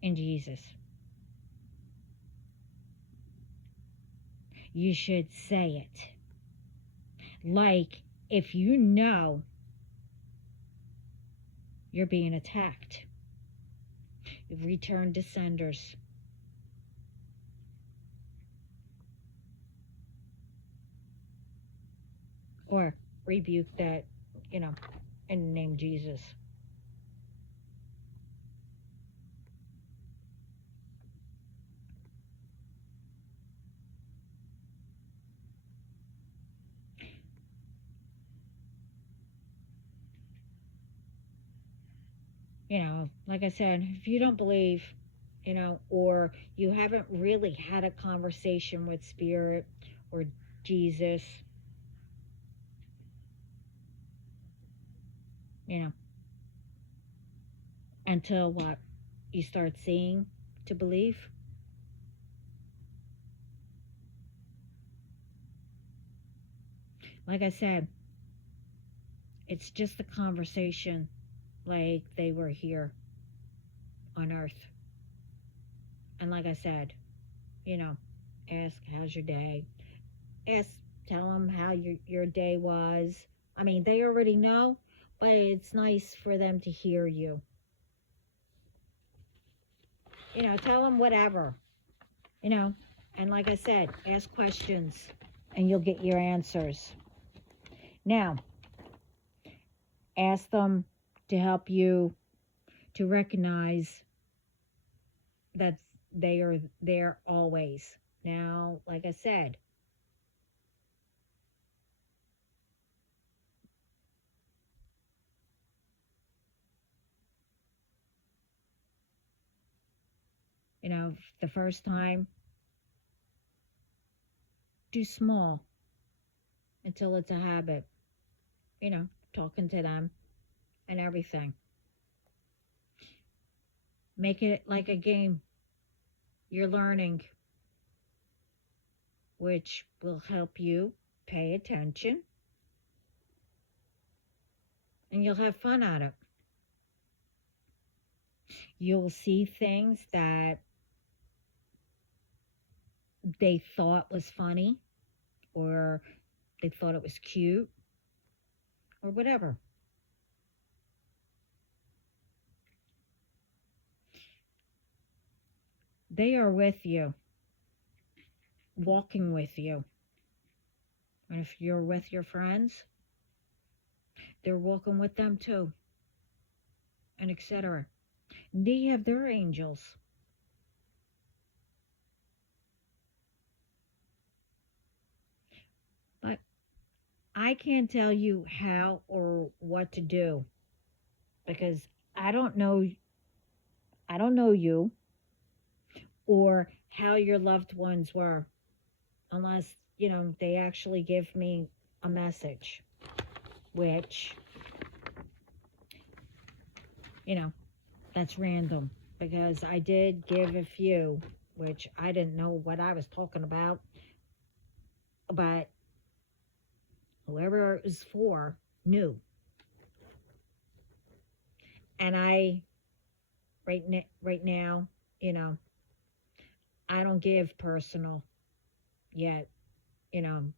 in Jesus, you should say it. Like if you know you're being attacked, return to senders. Or rebuke that, in the name of Jesus. Like I said, if you don't believe, or you haven't really had a conversation with Spirit or Jesus, you know, until what? You start seeing to believe. Like I said, it's just a conversation like they were here on Earth. And like I said, ask, how's your day? Ask, tell them how your day was. I mean, they already know, but it's nice for them to hear you. Tell them whatever, and like I said, ask questions and you'll get your answers. Now, ask them to help you to recognize that they are there always. Now, like I said, the first time, do small until it's a habit, talking to them and everything. Make it like a game. You're learning, which will help you pay attention and you'll have fun at it. You'll see things that they thought was funny or they thought it was cute or whatever. They are with you, walking with you. And if you're with your friends, they're walking with them too, and etc. They have their angels. But I can't tell you how or what to do because I don't know you or how your loved ones were unless, they actually give me a message, which, that's random because I did give a few, which I didn't know what I was talking about, but whoever it was for knew. And I, right now, I don't give personal yet,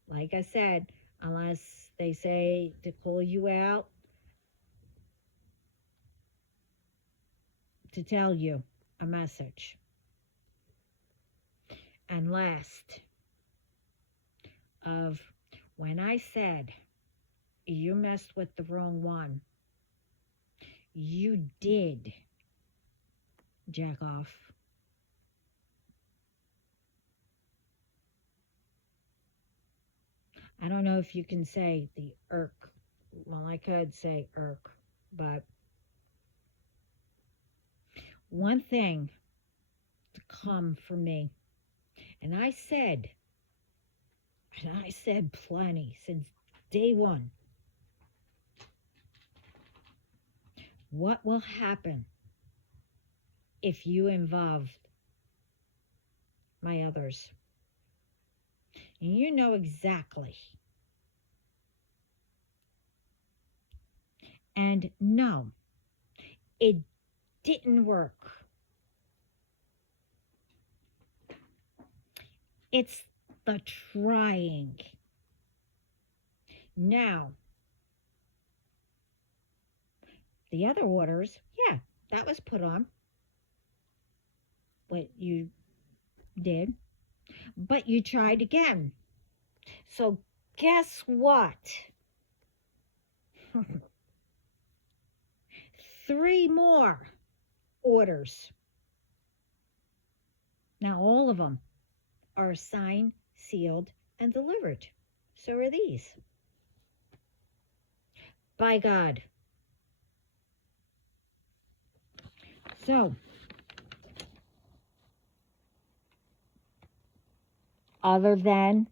like I said, unless they say to call you out to tell you a message. And last of when I said you messed with the wrong one, you did jack off. I don't know if you can say the irk. Well, I could say irk, but one thing to come for me, and I said plenty since day one, what will happen if you involved my others? And you know exactly. And no, it didn't work. It's the trying. Now, the other orders, yeah, that was put on. What you did. But you tried again. So guess what? 3 more orders. Now all of them are signed, sealed, and delivered. So are these. By God. So, other than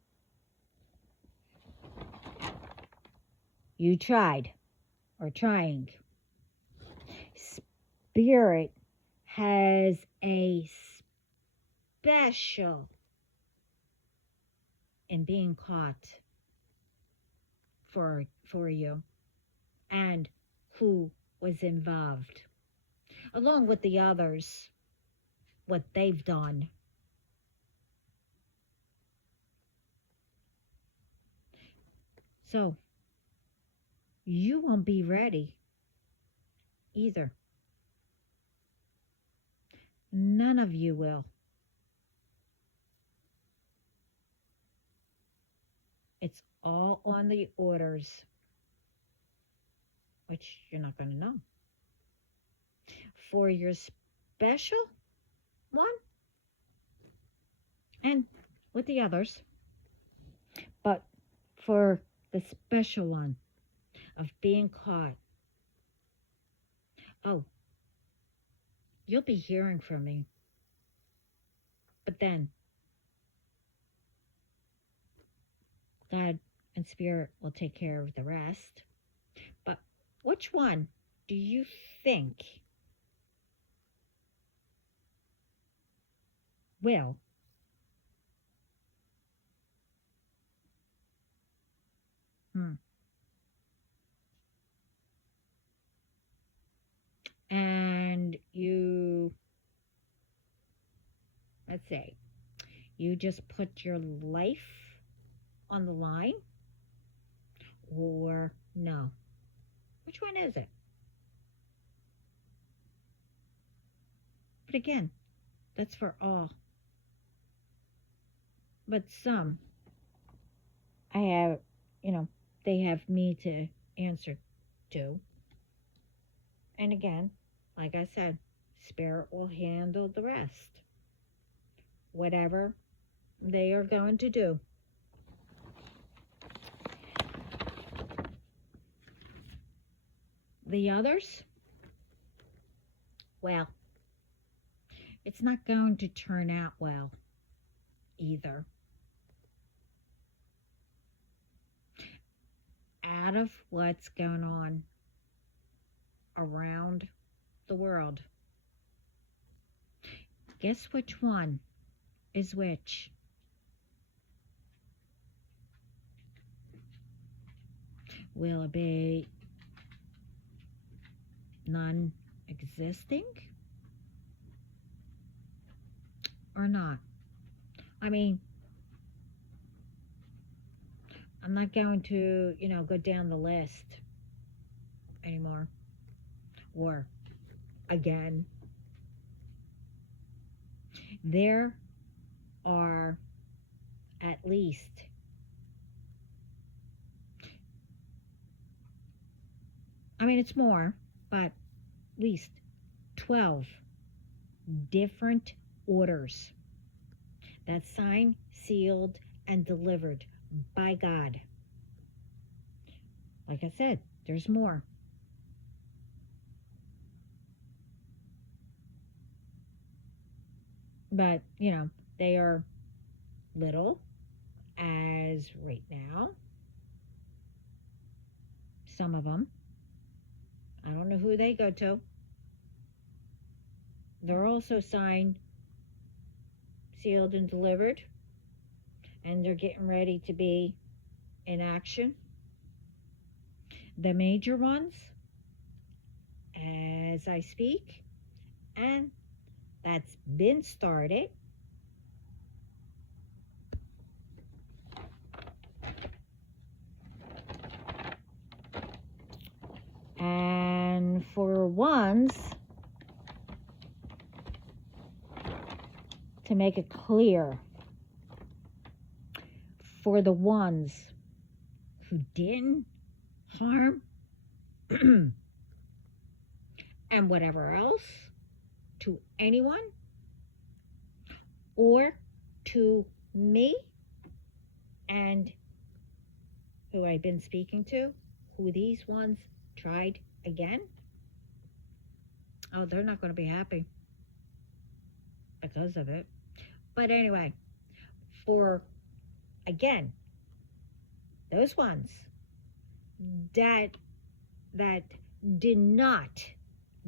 you tried or trying, Spirit has a special in being caught for you and who was involved, along with the others, what they've done. So you won't be ready either. None of you will. It's all on the orders, which you're not going to know. For your special one and with the others, but for the special one of being caught, oh, you'll be hearing from me. But then God and Spirit will take care of the rest. But which one do you think will? And you, let's say, you just put your life on the line, or no? Which one is it? But again, that's for all. But some, I have, they have me to answer to. And again, like I said, Spirit will handle the rest. Whatever they are going to do. The others, well, it's not going to turn out well either. Out of what's going on around the world, guess which one is which? Will it be non-existing or not? I mean, I'm not going to, go down the list anymore. Or, again, there are at least it's more, but at least 12 different orders that's signed, sealed, and delivered by God. Like I said, there's more. But, they are little as right now. Some of them. I don't know who they go to. They're also signed, sealed, and delivered. And they're getting ready to be in action. The major ones, as I speak, and that's been started. And for ones, to make it clear, for the ones who didn't harm and whatever else to anyone or to me and who I've been speaking to, who these ones tried again, Oh, they're not going to be happy because of it. But anyway, for, again, those ones that that did not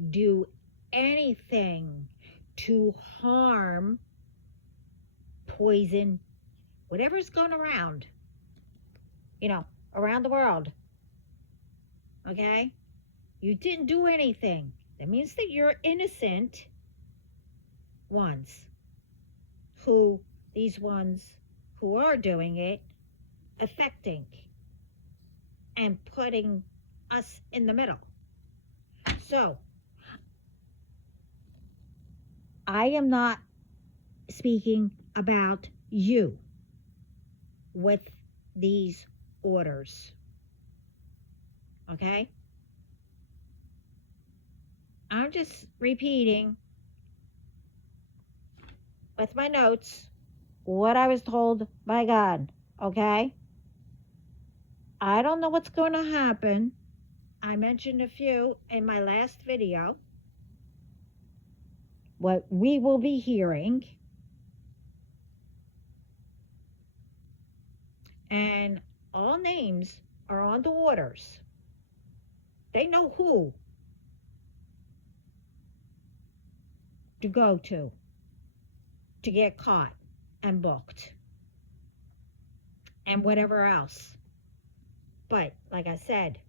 do anything to harm, poison, whatever's going around, around the world, okay? You didn't do anything. That means that you're innocent ones. These ones who are doing it, affecting and putting us in the middle. So, I am not speaking about you with these orders. Okay? I'm just repeating with my notes what I was told by God. Okay? I don't know what's going to happen. I mentioned a few in my last video. What we will be hearing. And all names are on the orders. They know who to go to get caught and booked and whatever else. But like I said,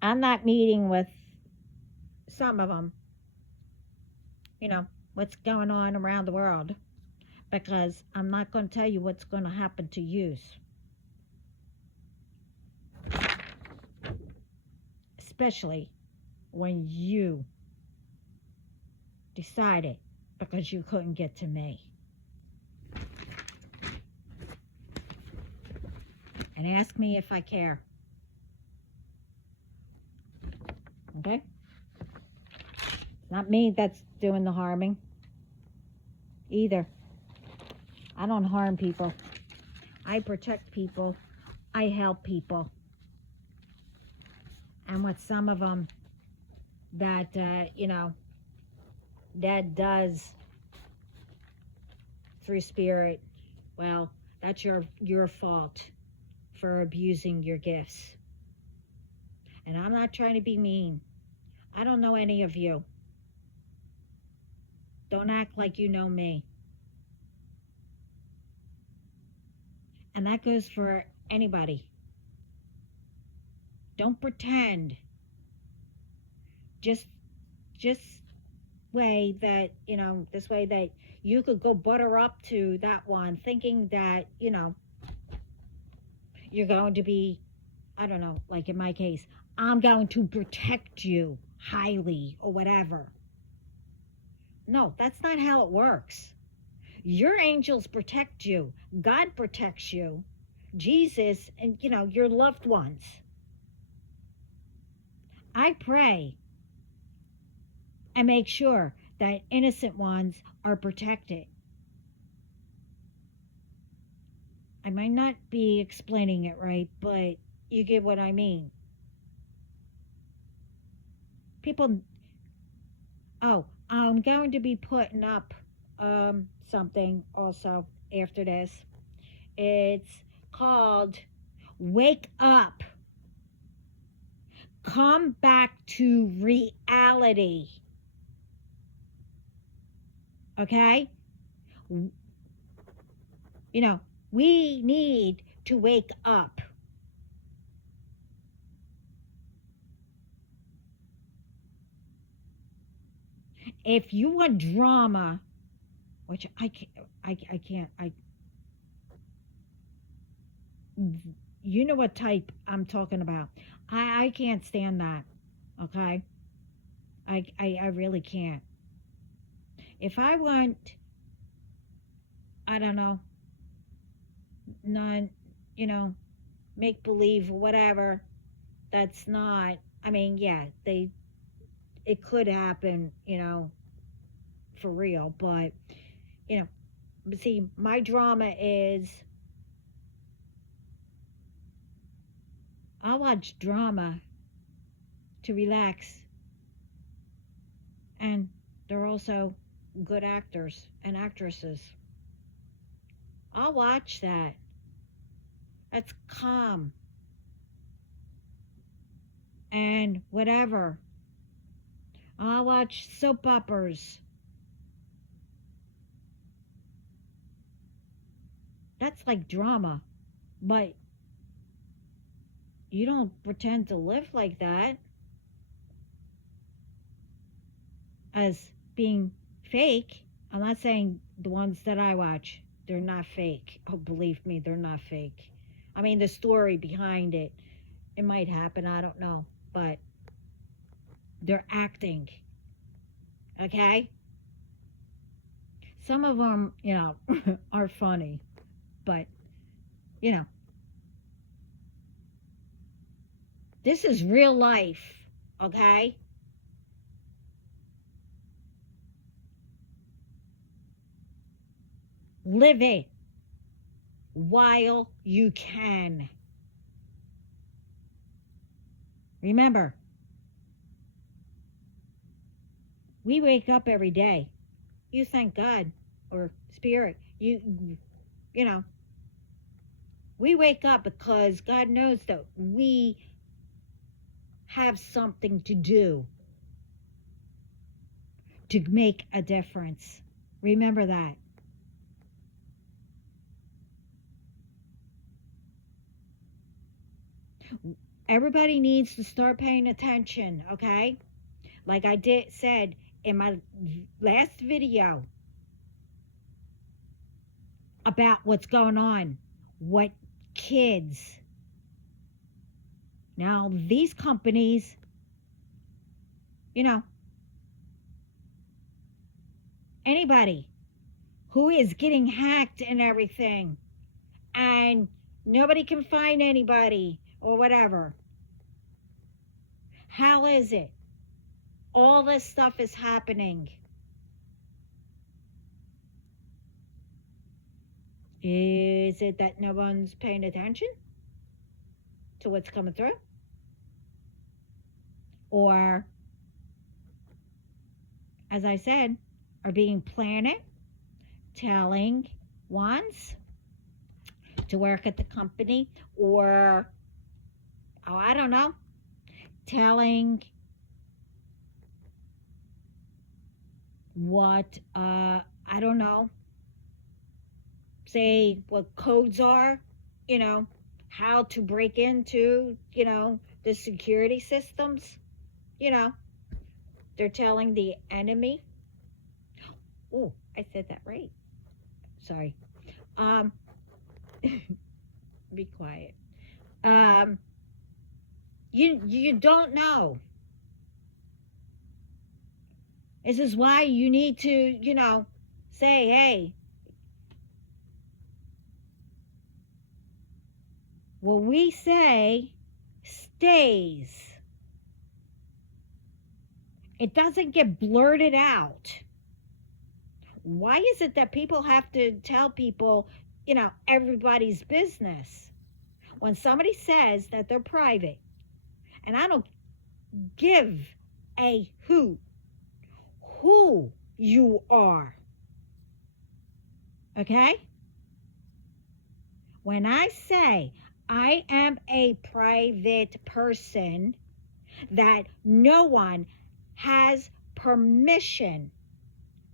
I'm not meeting with some of them, what's going on around the world, because I'm not going to tell you what's going to happen to you. Especially when you decided because you couldn't get to me. And ask me if I care. Okay? Not me that's doing the harming either. I don't harm people. I protect people. I help people. And with some of them that, that does through spirit, well, that's your fault for abusing your gifts. And I'm not trying to be mean. I don't know any of you. Don't act like you know me. And that goes for anybody. Don't pretend. Just way that, this way that you could go butter up to that one thinking that, you're going to be, I don't know, like in my case, I'm going to protect you highly or whatever. No, that's not how it works. Your angels protect you. God protects you. Jesus and, your loved ones. I pray and make sure that innocent ones are protected. I might not be explaining it right, but you get what I mean. People, I'm going to be putting up something also after this. It's called Wake Up. Come back to reality. Okay? We need to wake up. If you want drama, which I can't, you know what type I'm talking about. I can't stand that. Okay? I really can't. If I want, I don't know, non, make believe or whatever, that's not, yeah, it could happen, for real, but, see, my drama is, I watch drama to relax. And they're also good actors and actresses. I'll watch that. That's calm. And whatever. I'll watch soap operas. That's like drama. But you don't pretend to live like that as being fake. I'm not saying the ones that I watch, they're not fake. Oh, believe me, they're not fake. I mean, the story behind it, it might happen, I don't know. But they're acting, okay? Some of them, are funny, but, you know, this is real life, okay? Live it while you can. Remember, we wake up every day. You thank God or spirit. You know, we wake up because God knows that we have something to do to make a difference. Remember that. Everybody needs to start paying attention, okay? Like I said in my last video about what's going on, what kids. Now, these companies, anybody who is getting hacked and everything, and nobody can find anybody or whatever. How is it? All this stuff is happening. Is it that no one's paying attention to what's coming through? Or, as I said, are being planted, telling ones to work at the company, or, oh, I don't know, telling what, I don't know, say what codes are, how to break into, the security systems, they're telling the enemy. Oh, I said that right. Sorry. Be quiet. You don't know. This is why you need to, say, hey, what we say stays. It doesn't get blurted out. Why is it that people have to tell people, everybody's business? When somebody says that they're private, and I don't give a hoot who you are, okay? When I say I am a private person, that no one has permission.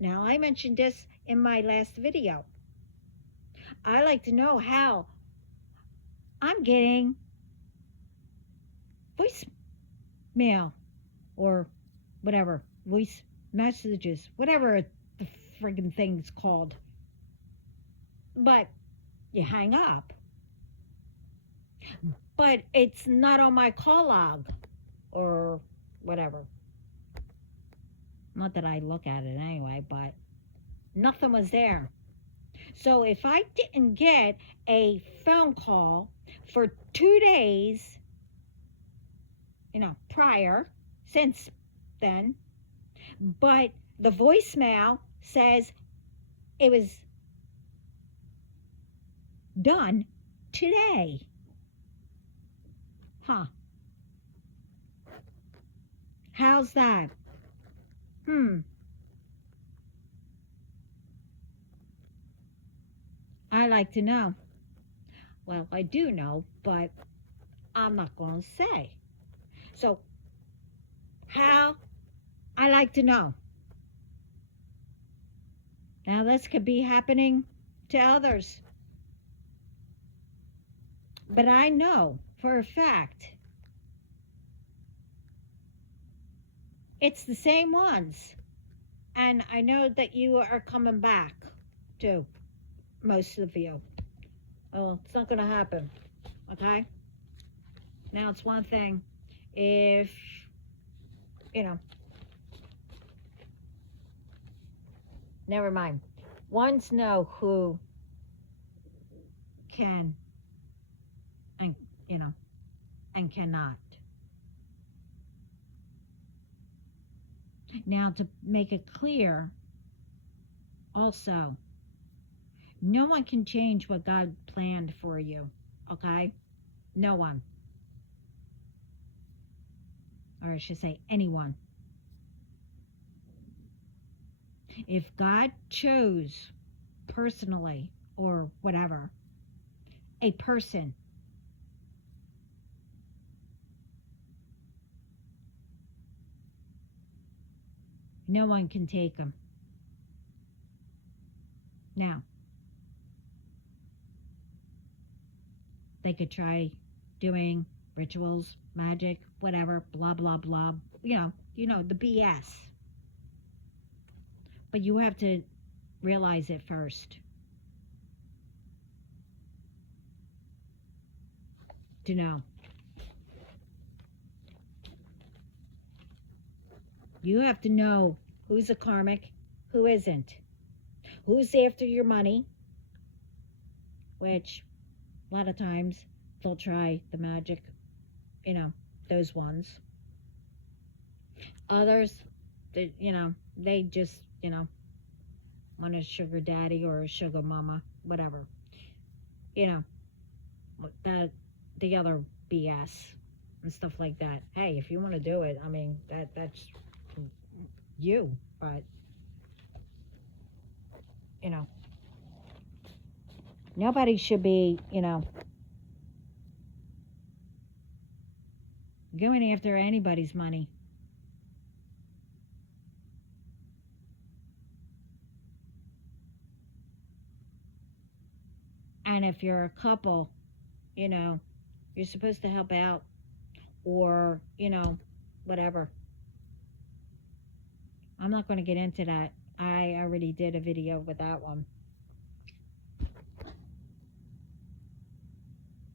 Now, I mentioned this in my last video. I like to know how I'm getting voicemail or whatever, voice messages, whatever the friggin' thing's called. But you hang up. But it's not on my call log or whatever. Not that I look at it anyway, but nothing was there. So if I didn't get a phone call for 2 days, prior, since then, but the voicemail says it was done today. Huh. How's that? I like to know. Well, I do know, but I'm not going to say. So, how? I like to know. Now, this could be happening to others, but I know for a fact it's the same ones. And I know that you are coming back too, most of you. Well, it's not going to happen, okay? Now, it's one thing if, you know, never mind. Ones know who can and, and cannot. Now, to make it clear, also, no one can change what God planned for you, okay? No one. Or I should say, anyone. If God chose personally or whatever, a person, no one can take them. Now, they could try doing rituals, magic, whatever, blah, blah, blah. The BS. But you have to realize it first. To know. You have to know who's a karmic, who isn't. Who's after your money, which a lot of times they'll try the magic, those ones. Others, they just, want a sugar daddy or a sugar mama, whatever. That the other BS and stuff like that. Hey, if you want to do it, I mean, that's you, but nobody should be, going after anybody's money. And if you're a couple, you're supposed to help out or, whatever. I'm not going to get into that. I already did a video with that one.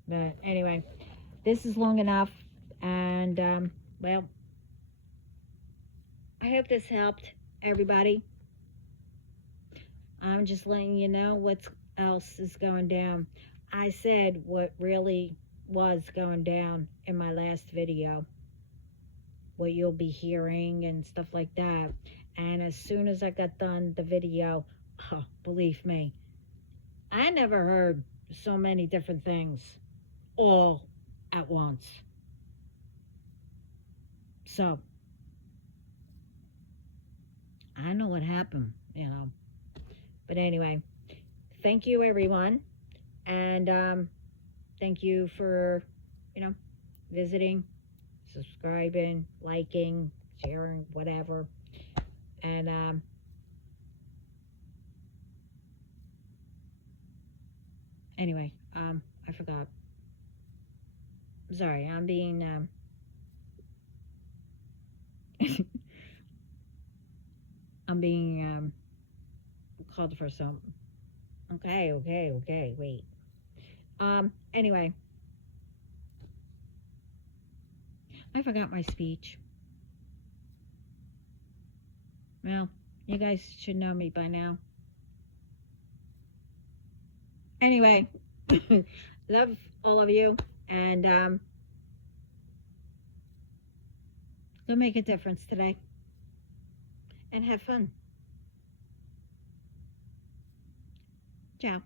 But anyway, this is long enough. And, well, I hope this helped everybody. I'm just letting you know what else is going down. I said what really was going down in my last video, what you'll be hearing and stuff like that. And as soon as I got done the video, believe me, I never heard so many different things all at once. So I know what happened, But anyway, thank you, everyone. And thank you for, visiting, subscribing, liking, sharing, whatever. And anyway, I forgot. Sorry, I'm being I'm being called for something. Okay, wait. Anyway, I forgot my speech. Well, you guys should know me by now. Anyway, love all of you, and go make a difference today, and have fun. Ciao.